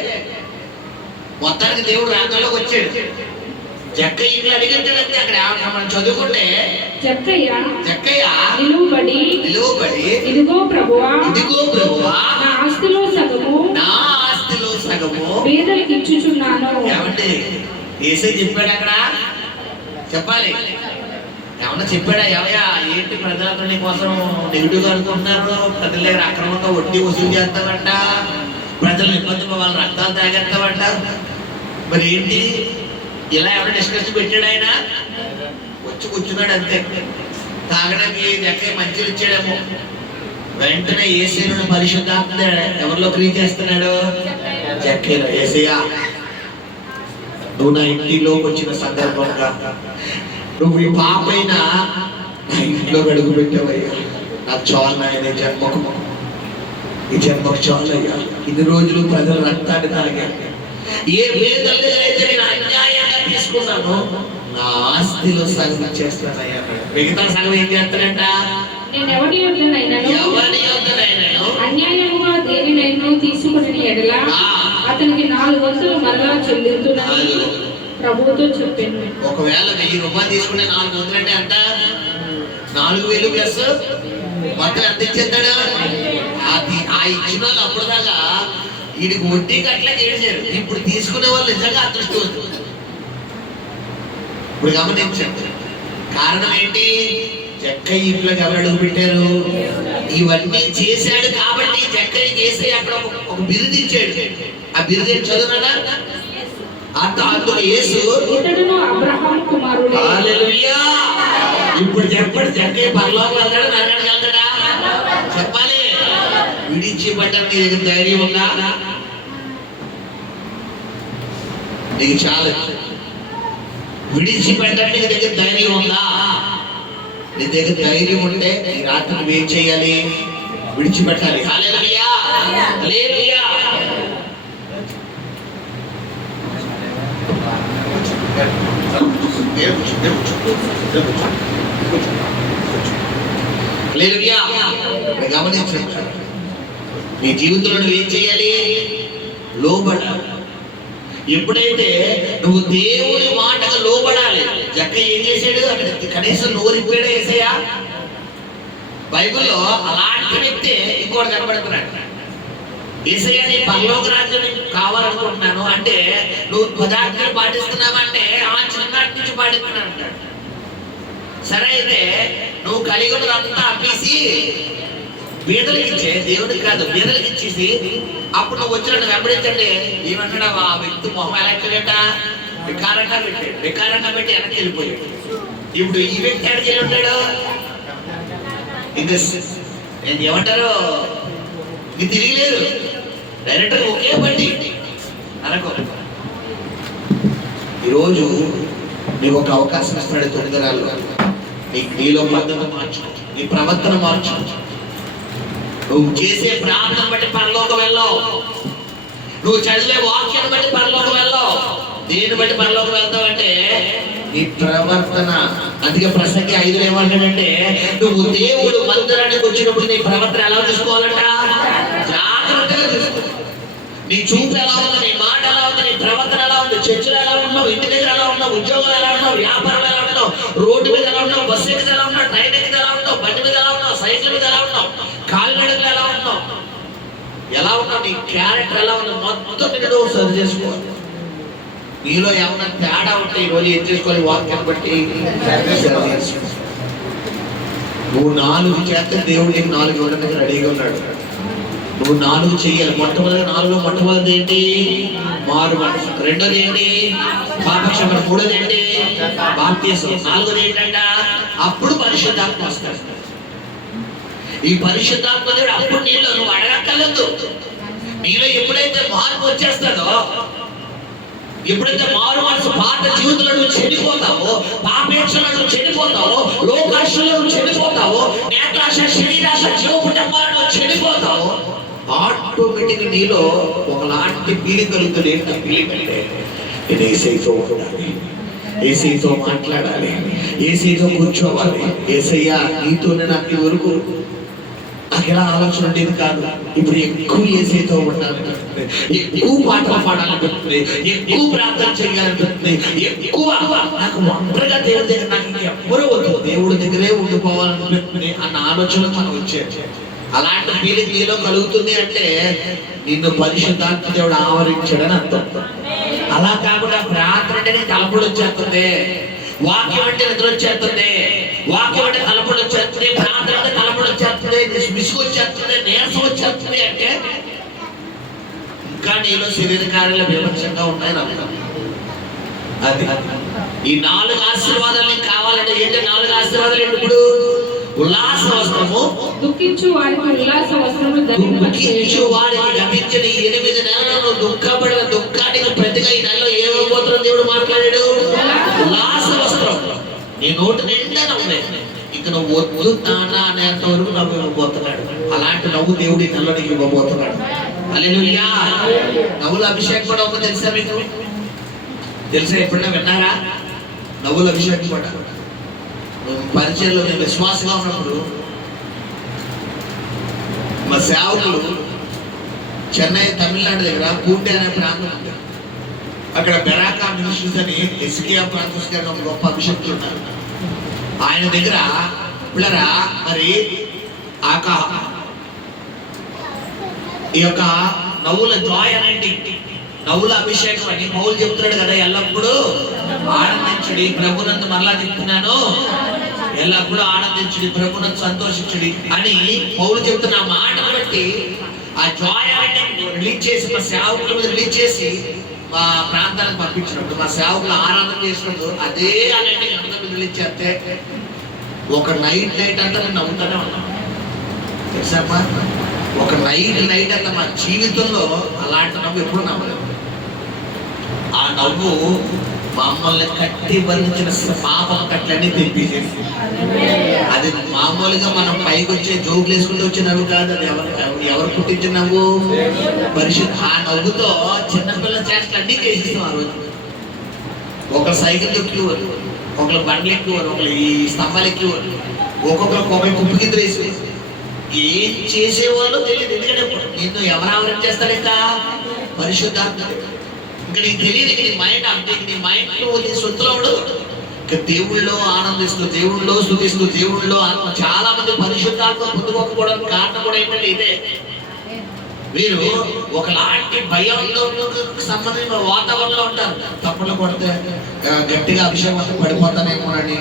మొత్తానికి దేవుడు రంగంలోకి వచ్చాడు. జక్కయ్య ఇంట్లో అడిగించాడంటే అక్కడ మనం చదువుకుంటే జక్కయ్య నిలువబడి ఇదిగో ప్రభువా నా ఆస్తిలో సగము పేదలకు ఇచ్చుచున్నాను. ఏమంటే యేసే చెప్పాడు అక్కడ? చెప్పాలి. ఏమన్నా చెప్పాడా? ఏమయ్యా ఏంటి ప్రజలందరూ నీ కోసం నెగిటివ్గా అనుకుంటున్నారు, ప్రజల దగ్గర అక్రమంగా వడ్డీ వసూలు చేస్తామంట, ప్రజలు ఇబ్బంది వాళ్ళ రక్తాలు తాగేస్తామంట, మరి ఏంటి ఇలా ఏమైనా డిస్కస్ పెట్టాడు? ఆయన వచ్చి కూర్చున్నాడు అంతే. తాగడానికి జక్కయ్య మంచిలు ఇచ్చాడేమో. వెంటనే యేసయ్యను పరిశుద్ధాత్మ ఎవరిలో క్రియ చేస్తున్నాడు? జక్కయ్యలో. యేసయ్యా, నువ్వు నా ఇంటిలోకి వచ్చిన సందర్భంగా నువ్వు ఈ పాపైన నా ఇంట్లో అడుగు పెట్టావయ్యా. నాకు చాలు నాయన, ఈ జన్మకు చాలయ్యా. ఇన్ని రోజులు ప్రజల రక్తాన్ని తాగాను. ఏ వేదలు అయితే నేను అన్యాయంగా తీసుకున్నాను, నా ఆస్తిలో సగం చేస్తానయ్యా. మిగతా సగం ఏం చేస్తానంట? ఎవరి యొద్దనైనను అన్యాయముగా దేనినైనా తీసుకుని ఎడల అతనికి 4 వంతులు మరలా చెల్లించునని ప్రభువుతో చెప్పాను. ఒకవేళ 1000 రూపాయలు తీసుకుంటే 4 వంతులు అంటే అంట 4000 ప్లస్ మొత్తం ఎంత ఇచ్చేస్తాడు? ఆ ఇచ్చిన వాళ్ళు అప్పుడు దాకా వీడికి వడ్డీకి అట్లా చేశారు. ఇప్పుడు తీసుకునే వాళ్ళు నిజంగా అదృష్టవంతులు. ఇప్పుడు గమనించండి, కారణం ఏంటి? జక్కయ్య ఇంట్లోకి ఎవరు అడుగు పెట్టారు? ఇవన్నీ చేశాడు కాబట్టి జక్కయ్య చేసే అక్కడ ఒక బిరుదు ఇచ్చాడు. ఆ బిరుదు ఏంటి చదువునా? అందులో యేసు అబ్రహాము కుమారుడు. హల్లెలూయా. ఇప్పుడు చెప్పండి, జక్కయ్య పరలోకం వెళ్తాడా నరకానికి వెళ్తాడా? చెప్పాలి. విడిచిపెట్టడానికి నీకు ధైర్యం ఉందా? నీకు చాలా విడిచిపెట్టడానికి నీ దగ్గర ధైర్యం ఉందా? నీ దగ్గర ధైర్యం ఉంటే ఈ రాత్రి నువ్వేం చేయాలి? విడిచిపెట్టాలి. హల్లెలూయా, హల్లెలూయా. హల్లెలూయా. గమనించండి, నీ జీవితంలో నువ్వేం చేయాలి? లోబడాలి. ఎప్పుడైతే నువ్వు దేవుని మాటకు లోబడాలి. జక్కయ్య ఏం చేశాడు? అక్కడ కనీసం నోరిపోయాడు యేసయ్య. బైబిల్లో అలాంటి వ్యక్తి ఇంకోటి కనబడుతున్నాడు. యేసయ్య, నీ పరలోక రాజ్యం కావాలనుకుంటున్నాను అంటే నువ్వు 10 ఆజ్ఞలు పాటిస్తున్నావంటే ఆ చిన్ననాటి నుంచి పాటిస్తున్నాను అంటాడు. సరే, అయితే నువ్వు కలిగి ఉన్నదంతా అమ్మేసి బీదలకు ఇచ్చే, దేవుడికి కాదు బీదలకు ఇచ్చేసి అప్పుడు నువ్వు వచ్చినట్టు వెంబడించండి. ఏమంటాడా? ఆ వ్యక్తి మొహం ఎలా ఎక్కడట? వికారంగా పెట్టాడు. వికారంగా పెట్టి వెనక్కి వెళ్ళిపోయాడు. ఇప్పుడు ఈ వ్యక్తి ఎక్కడికి వెళ్ళి ఉంటాడు? ఇంకా నేను ఏమంటారు, ఇది తిరిగిలేదు. డైరెక్ట్ ఒకే బండి అనుకో. ఈరోజు నీకు ఒక అవకాశం ఇస్తాడు. 9 నెలలు నీలో పద్ధతి మార్చు, నీ ప్రవర్తన మార్చు. నువ్వు చేసే ప్రార్థన బట్టి పరలోకం వెళ్ళావు. నువ్వు చదివే వాక్యాన్ని బట్టి పరలోకం వెళ్ళావు. దేని బట్టి పరలోకం వెళ్తావంటే నీ ప్రవర్తన. అందుకే ప్రసంగి 5లో ఏమంటాడంటే, నువ్వు దేవుడు మందిరానికి వచ్చినప్పుడు నీ ప్రవర్తన ఎలా చూసుకోవాలంట? జాగ్రత్తగా చూసుకో. నీ చూపు ఎలా ఉంది, నీ మాట ఎలా ఉంది, నీ ప్రవర్తన ఎలా ఉంది, చర్చలు ఎలా ఉన్నావు, ఇంటి దగ్గర ఎలా ఉన్నావు, ఉద్యోగాలు ఎలా ఉన్నావు, వ్యాపారాలు ఎలా ఉన్నావు, రోడ్డు మీద ఎలా ఉన్నావు, బస్సు ఎక్కితే ఎలా ఉన్నావు, ట్రైన్ ఎక్కితే ఎలా ఉన్నావు, బండి మీద ఎలా ఉన్నావు, సైకిల్ మీద ఎలా ఉన్నావు, కాలినడకలు ఎలా ఉన్నావు, నీ క్యారెక్టర్ ఎలా ఉంది, మొత్తం నేను సరి చేసుకోవాలి. నీలో ఏమన్నా తేడా ఉంటే ఈరోజు ఏం చేసుకోవాలి? వాక్యాన్ని బట్టి నువ్వు 4 చేస్తే దేవుడు నీకు 4 ఇవ్వడానికి రెడీగా ఉన్నాడు. నువ్వు 4 చెయ్యాలి. మొట్టమొదటి ఏంటి? మారు మనసు. రెండోది ఏంటి? పాపక్షమణ. మూడోది ఏంటి? బాప్తిసం. నాలుగోది ఏంటంట? అప్పుడు పరిశుద్ధాత్మ వస్తాడు. ఈ పరిశుద్ధాత్మ దేవుడు అప్పుడు నీళ్ళు నువ్వు అడగక్కర్లేదు. నీలో ఎప్పుడైతే మార్పు వచ్చేస్తాడో, ఎప్పుడైతే మారు మనసు పాత జీవితంలో నువ్వు చెడిపోతావో, పాపేక్షలో నువ్వు చెడిపోతావో, లోకాశలో నువ్వు చెడిపోతావో, నేత్రాశ, శరీరాశ, జీవపుటంబాలు నువ్వు చెడిపోతావో, ఆటోమేటిక్ నీలో ఒకలాంటి ఫీలింగ్ కలుగుతుంది. ఏంటి ఫీలింగ్ అంటే నేను ఏసైతో ఉండాలి, ఏసైతో మాట్లాడాలి, ఏసైతో కూర్చోవాలి. ఏసయ్యా నీతోనే నాకు ఈ వరకు నాకు ఎలా ఆలోచన ఉండేది కాదు. ఇప్పుడు ఎక్కువ ఏసైతో ఉండాలనిపిస్తుంది, ఎక్కువ పాటలు పాడాలనిపిస్తుంది, ఎక్కువ ప్రార్థన చేయాలనిపిస్తుంది, ఎక్కువ నాకు ఒంటరిగా దేవుడి దగ్గర నాకు ఇంకెవ్వరూ వద్దు, దేవుడి దగ్గరే ఉండిపోవాలనిపిస్తుంది అన్న ఆలోచన మనం వచ్చేది. అలాంటి ఫీలింగ్ నీలో కలుగుతుంది అంటే నిన్ను పరిశుద్ధాత్మ దేవుడు ఆవరించాడని అర్థం. అలా కాకుండా ప్రార్థన అంటేనే తలపుడు వచ్చేస్తుంది, వాక్యం అంటే నిద్ర వచ్చేస్తుంది, వాక్యం అంటే తలపుడు వచ్చేస్తుంది, ప్రార్థన అంటే తలపుడు వచ్చేస్తుంది, విసుగు వచ్చేస్తుంది, నీరసం వచ్చేస్తుంది అంటే ఇంకా నీలో శరీర కార్యాలు విమర్శంగా ఉన్నాయని అర్థం. అది ఈ 4 ఆశీర్వాదాలు నీకు కావాలంటే ఏంటి? 4 ఆశీర్వాదాలు ఏంటి? ఇప్పుడు ఉల్లాస వస్త్రము, దుఃఖించు వారికి ఉల్లాస వస్త్రము, దుఃఖించు వారికి గతించిన 8 నెలలను దుఃఖపడిన దుఃఖానికి ప్రతిగా ఈ నెలలో ఏమవుతుందో దేవుడు మాట్లాడాడు. ఉల్లాస వస్త్రం. నీ నోటి నిండా నవ్వే. ఇక నువ్వు వద్దు నానా అనేంత వరకు నవ్వు ఇవ్వబోతున్నాడు. అలాంటి నవ్వు దేవుడు ఈ నెలలో నీకు ఇవ్వబోతున్నాడు. హల్లెలూయా. నవ్వుల అభిషేకం కూడా ఉందో తెలుసా మీకు? తెలుసా? ఎప్పుడైనా విన్నారా? నవ్వుల అభిషేకం కూడా పరిచయంలో నేను విశ్వాసంగా ఉన్నప్పుడు మా సేవకులు చెన్నై తమిళనాడు దగ్గర పూటే అనే ప్రాంతం ఉంది. అక్కడ బెరాకా మినిస్ట్రీస్ అని ఎస్కేఆ ఫ్రాన్సిస్ గారు ఒక గొప్ప అభిషేకులు ఉన్నారు. ఆయన దగ్గర పిల్లరా మరి ఈ యొక్క నవ్వుల జాయ్ అనేది, నవ్వుల అభిషేకం అని పౌలు చెప్తున్నాడు కదా, ఎల్లప్పుడూ ఆనందించుడి, ప్రభునందు మరలా చెప్తున్నాను, ఎల్లప్పుడూ ఆనందించుడి, ప్రభునందు సంతోషించుడి అని పౌలు చెప్తున్న మాటను బట్టి ఆ జాయ్ అనేది రిలీజ్ చేసి మా సేవకుల మీద రిలీజ్ చేసి మా ప్రాంతానికి పంపించినప్పుడు, మా సేవకులు ఆరాధన చేసినప్పుడు అదే అలాంటి అందరూ రిలీజ్ చేస్తే ఒక నైట్ అంతా నేను నవ్వుతూనే ఉన్నాను. తెలుసమ్మా, ఒక నైట్ అంతా మా జీవితంలో అలాంటి నవ్వు ఎప్పుడు నవ్వలేదు. ఆ నవ్వు మమ్మల్ని కట్టి బంధించిన పాపం కట్లని తెప్పించేసి, అది మామూలుగా మనం పైకి వచ్చే జోకులు వేసుకుంటూ వచ్చే నవ్వు కాదు. అది ఎవరు పుట్టించిన నవ్వు? పరిశుద్ధ. ఆ నవ్వుతో చిన్నపిల్లల చేష్టలు అన్నీ చేసేస్తాం. ఆ రోజు ఒకరు సైకిల్ ఎక్కేవారు, ఒకరు బండ్లు ఎక్కేవారు, ఒకరు ఈ స్తంభాలు ఎక్కేవారు, ఒక్కొక్కరు కుప్పి గిద్దరు వేసి ఏం చేసేవాళ్ళో తెలియదు. ఎందుకంటే నిన్ను ఎవరు ఆవరణ చేస్తాడు? ఇంకా పరిశుద్ధాత్మ. ఇంకా నీకు తెలియదు. నీ మైండ్ అంటే నీ మైండ్ నీ సొంతలో ఉండదు. ఇంకా దేవుళ్ళో ఆనందిస్తూ, దేవుళ్ళో స్తుతిస్తూ, దేవుళ్ళో చాలా మంది పరిశుద్ధాత్మ పొందుకోకపోవడానికి కారణం కూడా ఏంటంటే ఇదే. వీరు ఒకలాంటి భయంలో సంబంధించిన వాతావరణంలో ఉంటారు. తప్పులు కొడితే గట్టిగా అభిషేకం పడిపోతానేమోనని,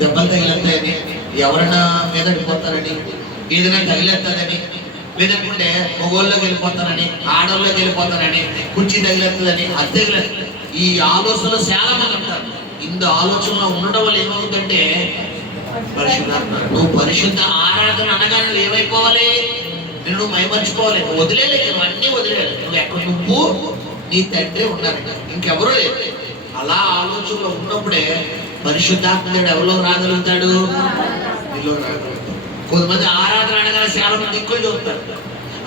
దెబ్బలు తగిలేస్తాయని, ఎవరైనా మీద పడిపోతారని, ఏదైనా తగిలేస్తుందని, లేదంటే మొగోళ్ళకి వెళ్ళిపోతానని, ఆడోళ్ళకి వెళ్ళిపోతానని, కుర్చీ తగిలేస్తుందని, అది తగిలేదు. ఈ ఆలోచనలో చాలా మంది ఉంటారు. ఇందు ఆలోచనలో ఉండడం వల్ల ఏమవుతుందంటే పరిశుద్ధాత్మ. నువ్వు పరిశుద్ధ ఆరాధన అనగానే నువ్వు ఏమైపోవాలి? నువ్వు మైమర్చిపోవాలి. వదిలేదు, నువ్వు అన్నీ వదిలేదు. నువ్వు ఎక్కడ నువ్వు నీ తండ్రి ఉండాలి, ఇంకెవరూ లేదు. అలా ఆలోచనలో ఉన్నప్పుడే పరిశుద్ధాత్ముడు ఎవరో రాగలుగుతాడు? నీలో రాగలుగుతాడు. కొంతమంది ఆరాధన అనగానే చాలా మంది దిక్కులు చూస్తారు.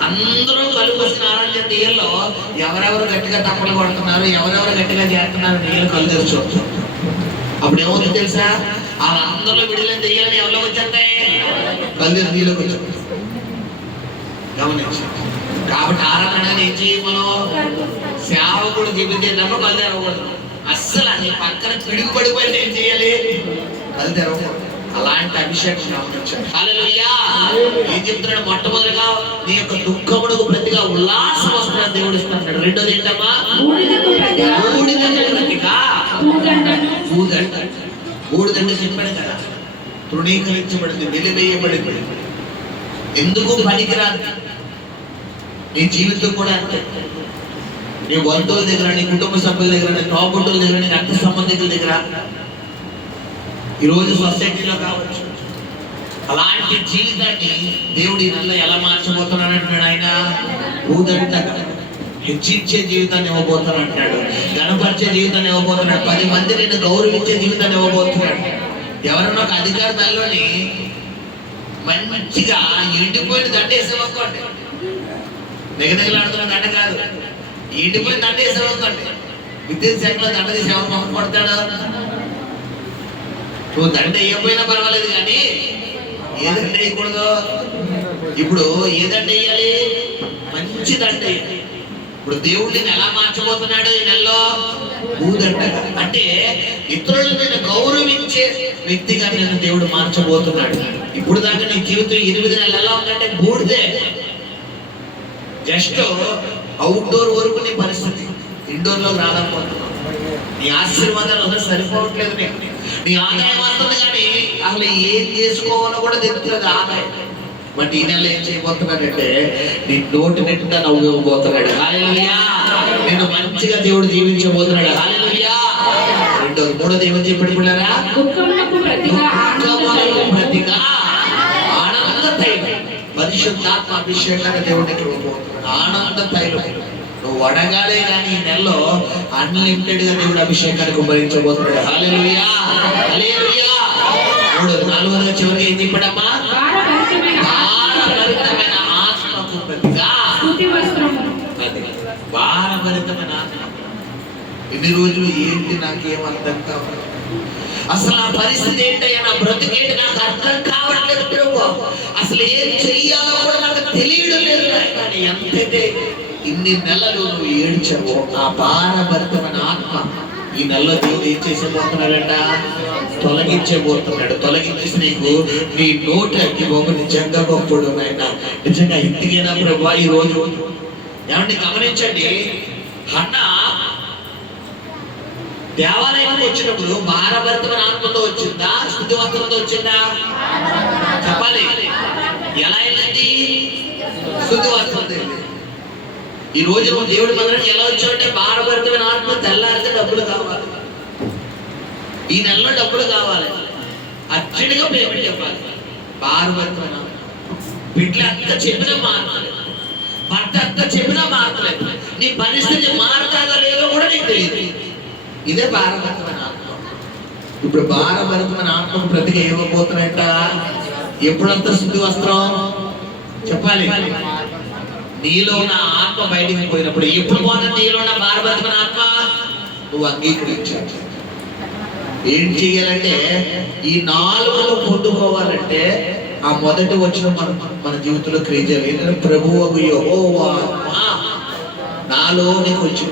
అందరూ కలుపుకొచ్చిన ఆరాధన నీళ్ళలో ఎవరెవరు గట్టిగా తప్పలు కొడుతున్నారు, ఎవరెవరు గట్టిగా చేస్తున్నారు నీళ్ళు కళ్ళు తెరిచి చూస్తారు. అప్పుడు ఏమవుతుంది తెలుసా? వాళ్ళందరూ విడుదల దెయ్యాలని ఎవరిలో వచ్చేస్తాయి? కళ్ళు నీళ్ళకి వచ్చి గమనించి. కాబట్టి ఆరాధన ఏం చేయమను? సేవకుడు జీవితం కళ్ళు తెరవకూడదు. అస్సలు నీ పక్కన పిడుగు పడిపోయింది ఏం చేయాలి? కళ్ళు తెరవకూడదు. అలాంటి అభిషేకం గమనించండి. హల్లెలూయా. ఏం చెప్తున్నాడు? మొట్టమొదటిగా నీ యొక్క దుఃఖమునకు ప్రతిగా ఉల్లాస వస్త్రాన్ని దేవుడు ఇస్తున్నాడు. రెండోది ఏంటమ్మా? బూడిదండ చెప్పాడు కదా, తృణీకరించబడింది, వెలివేయబడింది, ఎందుకు పనికిరాదు. నీ జీవితం కూడా అంతే. నీ బంధువుల దగ్గర, నీ కుటుంబ సభ్యుల దగ్గర, నీ తోబుట్టుల దగ్గర, నీ రక్త సంబంధికుల దగ్గర, ఈరోజు సొసైటీలో కావచ్చు, అలాంటి జీవితాన్ని దేవుడి నెలలో ఎలా మార్చబోతున్నాడు అంటున్నాడు ఆయన. ఊదంటగా హెచ్చించే జీవితాన్ని ఇవ్వబోతాను అంటున్నాడు, గణపరిచే జీవితాన్ని ఇవ్వబోతున్నాడు, 10 మంది నిన్ను గౌరవించే జీవితాన్ని ఇవ్వబోతున్నాడు. ఎవరన్నా ఒక అధికారి దానిలోని మంచిగా ఎండిపోయిన దండ వేసేవనుకోండి, నిగనిగలాడుతున్న దండ కాదు, ఎండిపోయిన దండ వేసేవనుకోండి, విద్యుత్ శాఖలో దండ తీసి ఎవరు మొహం కొడతాడు? నువ్వు దండ వేయకపోయినా పర్వాలేదు, కానీ ఏదండ వేయకూడదు. ఇప్పుడు ఏదండ వేయాలి? మంచి దండ వేయాలి. ఇప్పుడు దేవుడిని ఎలా మార్చబోతున్నాడు ఈ నెలలో? ఊదండగా, అంటే ఇతరులను నేను గౌరవించే వ్యక్తిగా నేను దేవుడు మార్చబోతున్నాడు. ఇప్పుడు దాకా నీ జీవితం 8 నెలలు ఎలా ఉందంటే బూడిదే. జస్ట్ అవుట్డోర్ వరకు నీ పరిస్థితి, ఇండోర్ లో రాలేకపోతున్నావు. నీ ఆశీర్వాదాలు అసలు సరిపోవట్లేదు. నీ ఆదాయం వస్తుంది కానీ అసలు ఏం చేసుకోవాలో కూడా తెలుస్తుంది ఆదాయం. బట్ ఈ నెల ఏం చేయబోతున్నాడంటే నీ నోటి నిండా నవ్వు ఇవ్వబోతున్నాడు. హల్లెలూయా. నేను మంచిగా దేవుడు జీవించబోతున్నాడు. హల్లెలూయా. మూడోది ఏమని చెప్పాడు పిల్లరా? దుఃఖమునకు ప్రతిగా ఆనంద తైలం, పరిశుద్ధాత్మ అభిషేకాన్ని దేవుడికి ఇవ్వబోతున్నాడు. ఆనంద తైలం నువ్వు అడగాలే కానీ ఈ నెలలో అన్లిమిటెడ్ గా దేవుడు అభిషేకాన్ని కుమ్మరించబోతున్నాడు. హల్లెలూయా. హల్లెలూయా. మూడోది, నాలుగోది చివరికి ఏం చెప్పాడమ్మా? భారభరితమైన ఆత్మకు ప్రతిగా స్తుతి వస్త్రము. భారభరితమైన ఆత్మ. ఎన్ని రోజులు ఏంటి నాకేం అర్థం కావాలి, అసలు ఆ పరిస్థితి ఏంటయ్యా, నా బ్రతికేంటి నాకు అర్థం కావట్లేదు ప్రభు, అసలు ఏం చెయ్యాలో కూడా నాకు తెలియడం లేదు. కానీ ఎంతైతే ఇన్ని నెలలు నువ్వు ఏడ్చావో ఆ భారభరితమైన ఆత్మ ఈ నెలలో దేవుడు ఏం చేసేబోతున్నాడంట? తొలగించబోతున్నాడు. తొలగించేసి నీకు నీ నోటకి ఒక నిజంగా గొప్పడు ఆయన, నిజంగా ఇంటికైనా ప్రభు. ఈ రోజు ఏమంటే గమనించండి, హన్నా దేవాలయానికి వచ్చినప్పుడు భారభరితమైన ఆత్మతో వచ్చిందా, స్తుతి వస్త్రంతో వచ్చిందా? చెప్పాలి. ఎలా వెళ్ళింది? స్తుతి వస్త్రంతో. ఈ రోజు దేవుడి మందిరానికి ఎలా వచ్చాడంటే భారభరితమైన ఆత్మ. తెల్లారితే డబ్బులు కావాలి, ఈ నెలలో డబ్బులు కావాలి, అర్జెంటుగా పేమెంట్ చెప్పాలి. భారభరితమైన బిడ్డలు అంత చెప్పినా మారలేదు, భర్త అంత చెప్పినా మారలేదు, నీ పరిస్థితి మారుతుందో లేదో కూడా నీకు తెలియదు. ఇదే భారభరితమైన ఆత్మ. ఇప్పుడు భారభరితమైన ఆత్మకు ప్రతిగా ఏమైపోతున్నాయంట? ఎప్పుడంతా శుద్ధి వస్త్రం చెప్పాలి. నీలో ఉన్న ఆత్మ బయటికి పోయినప్పుడు. ఎప్పుడు పోయినా నీలో ఉన్న భారభరితమైన ఆత్మ నువ్వు అంగీకరించాలి. ఏం చెయ్యాలంటే ఈ 4 పొందుకోవాలంటే ఆ మొదటి వచ్చిన మన జీవితంలో క్రియ చేయాలి. ఏంటంటే ప్రభువు యెహోవా ఆత్మ నాలోనికి వచ్చి,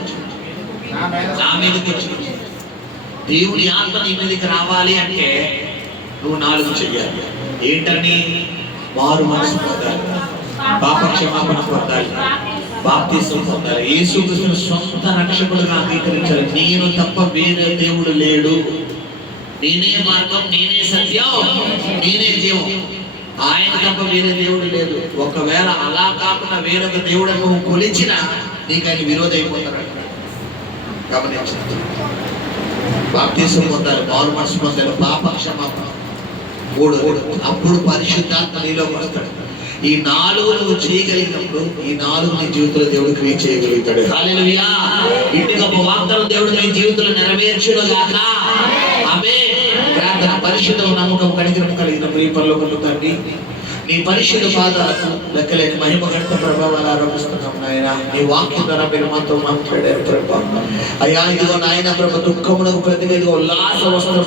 నా మీదకి వచ్చి, దేవుని ఆత్మ నీ మీదకి రావాలి అంటే నువ్వు 4 చెయ్యాలి. ఏంటని? మారు మనసు పొందాలి, పాప క్షమాపణ పొందాలి, బాప్తిసం పొందాలి, యేసుక్రీస్తును సొంత రక్షకుడుగా అంగీకరించాలి. నేను తప్ప వేరే దేవుడు లేడు, నేనే మార్గం, నేనే సత్యం, నేనే జీవం, ఆయన తప్ప వేరే దేవుడు లేదు. ఒకవేళ అలా కాకుండా వేరొక దేవుడు నువ్వు కొలిచినా నీకు ఆయన విరోధం అయిపోతాడు. గమనించండి. బాప్తిసం పొందాలి, మారు మనసు పొందాలి, పాప క్షమాపణ. 3 అప్పుడు పరిశుద్ధాత్మ నీలోకి వస్తాడు. ఈ 4 నువ్వు చేయగలిగినప్పుడు ఈ 4 నీ జీవితంలో దేవుడు క్రియ చేయగలుగుతాడు. హల్లెలూయా. ఇన్ని గొప్ప వాగ్దానం దేవుడు నీ జీవితంలో నెరవేర్చును గాక. ఆమేన్. ప్రార్థన. పరిశుద్ధ నమ్మకం కనికరం కలిగిన ప్రియ పరలోకపు తండ్రి, నీ పరిశుద్ధ పాదాలకు లెక్కలేక మహిమ గంట ప్రభావాలు ఆరోపిస్తున్నాం నాయన. నీ వాక్యం ద్వారా మీరు మాతో మాట్లాడారు ప్రభా. అయ్యా ఇదిగో నాయన ప్రభు, దుఃఖమునకు ప్రతిగా ఇదిగో ఉల్లాస వస్త్రం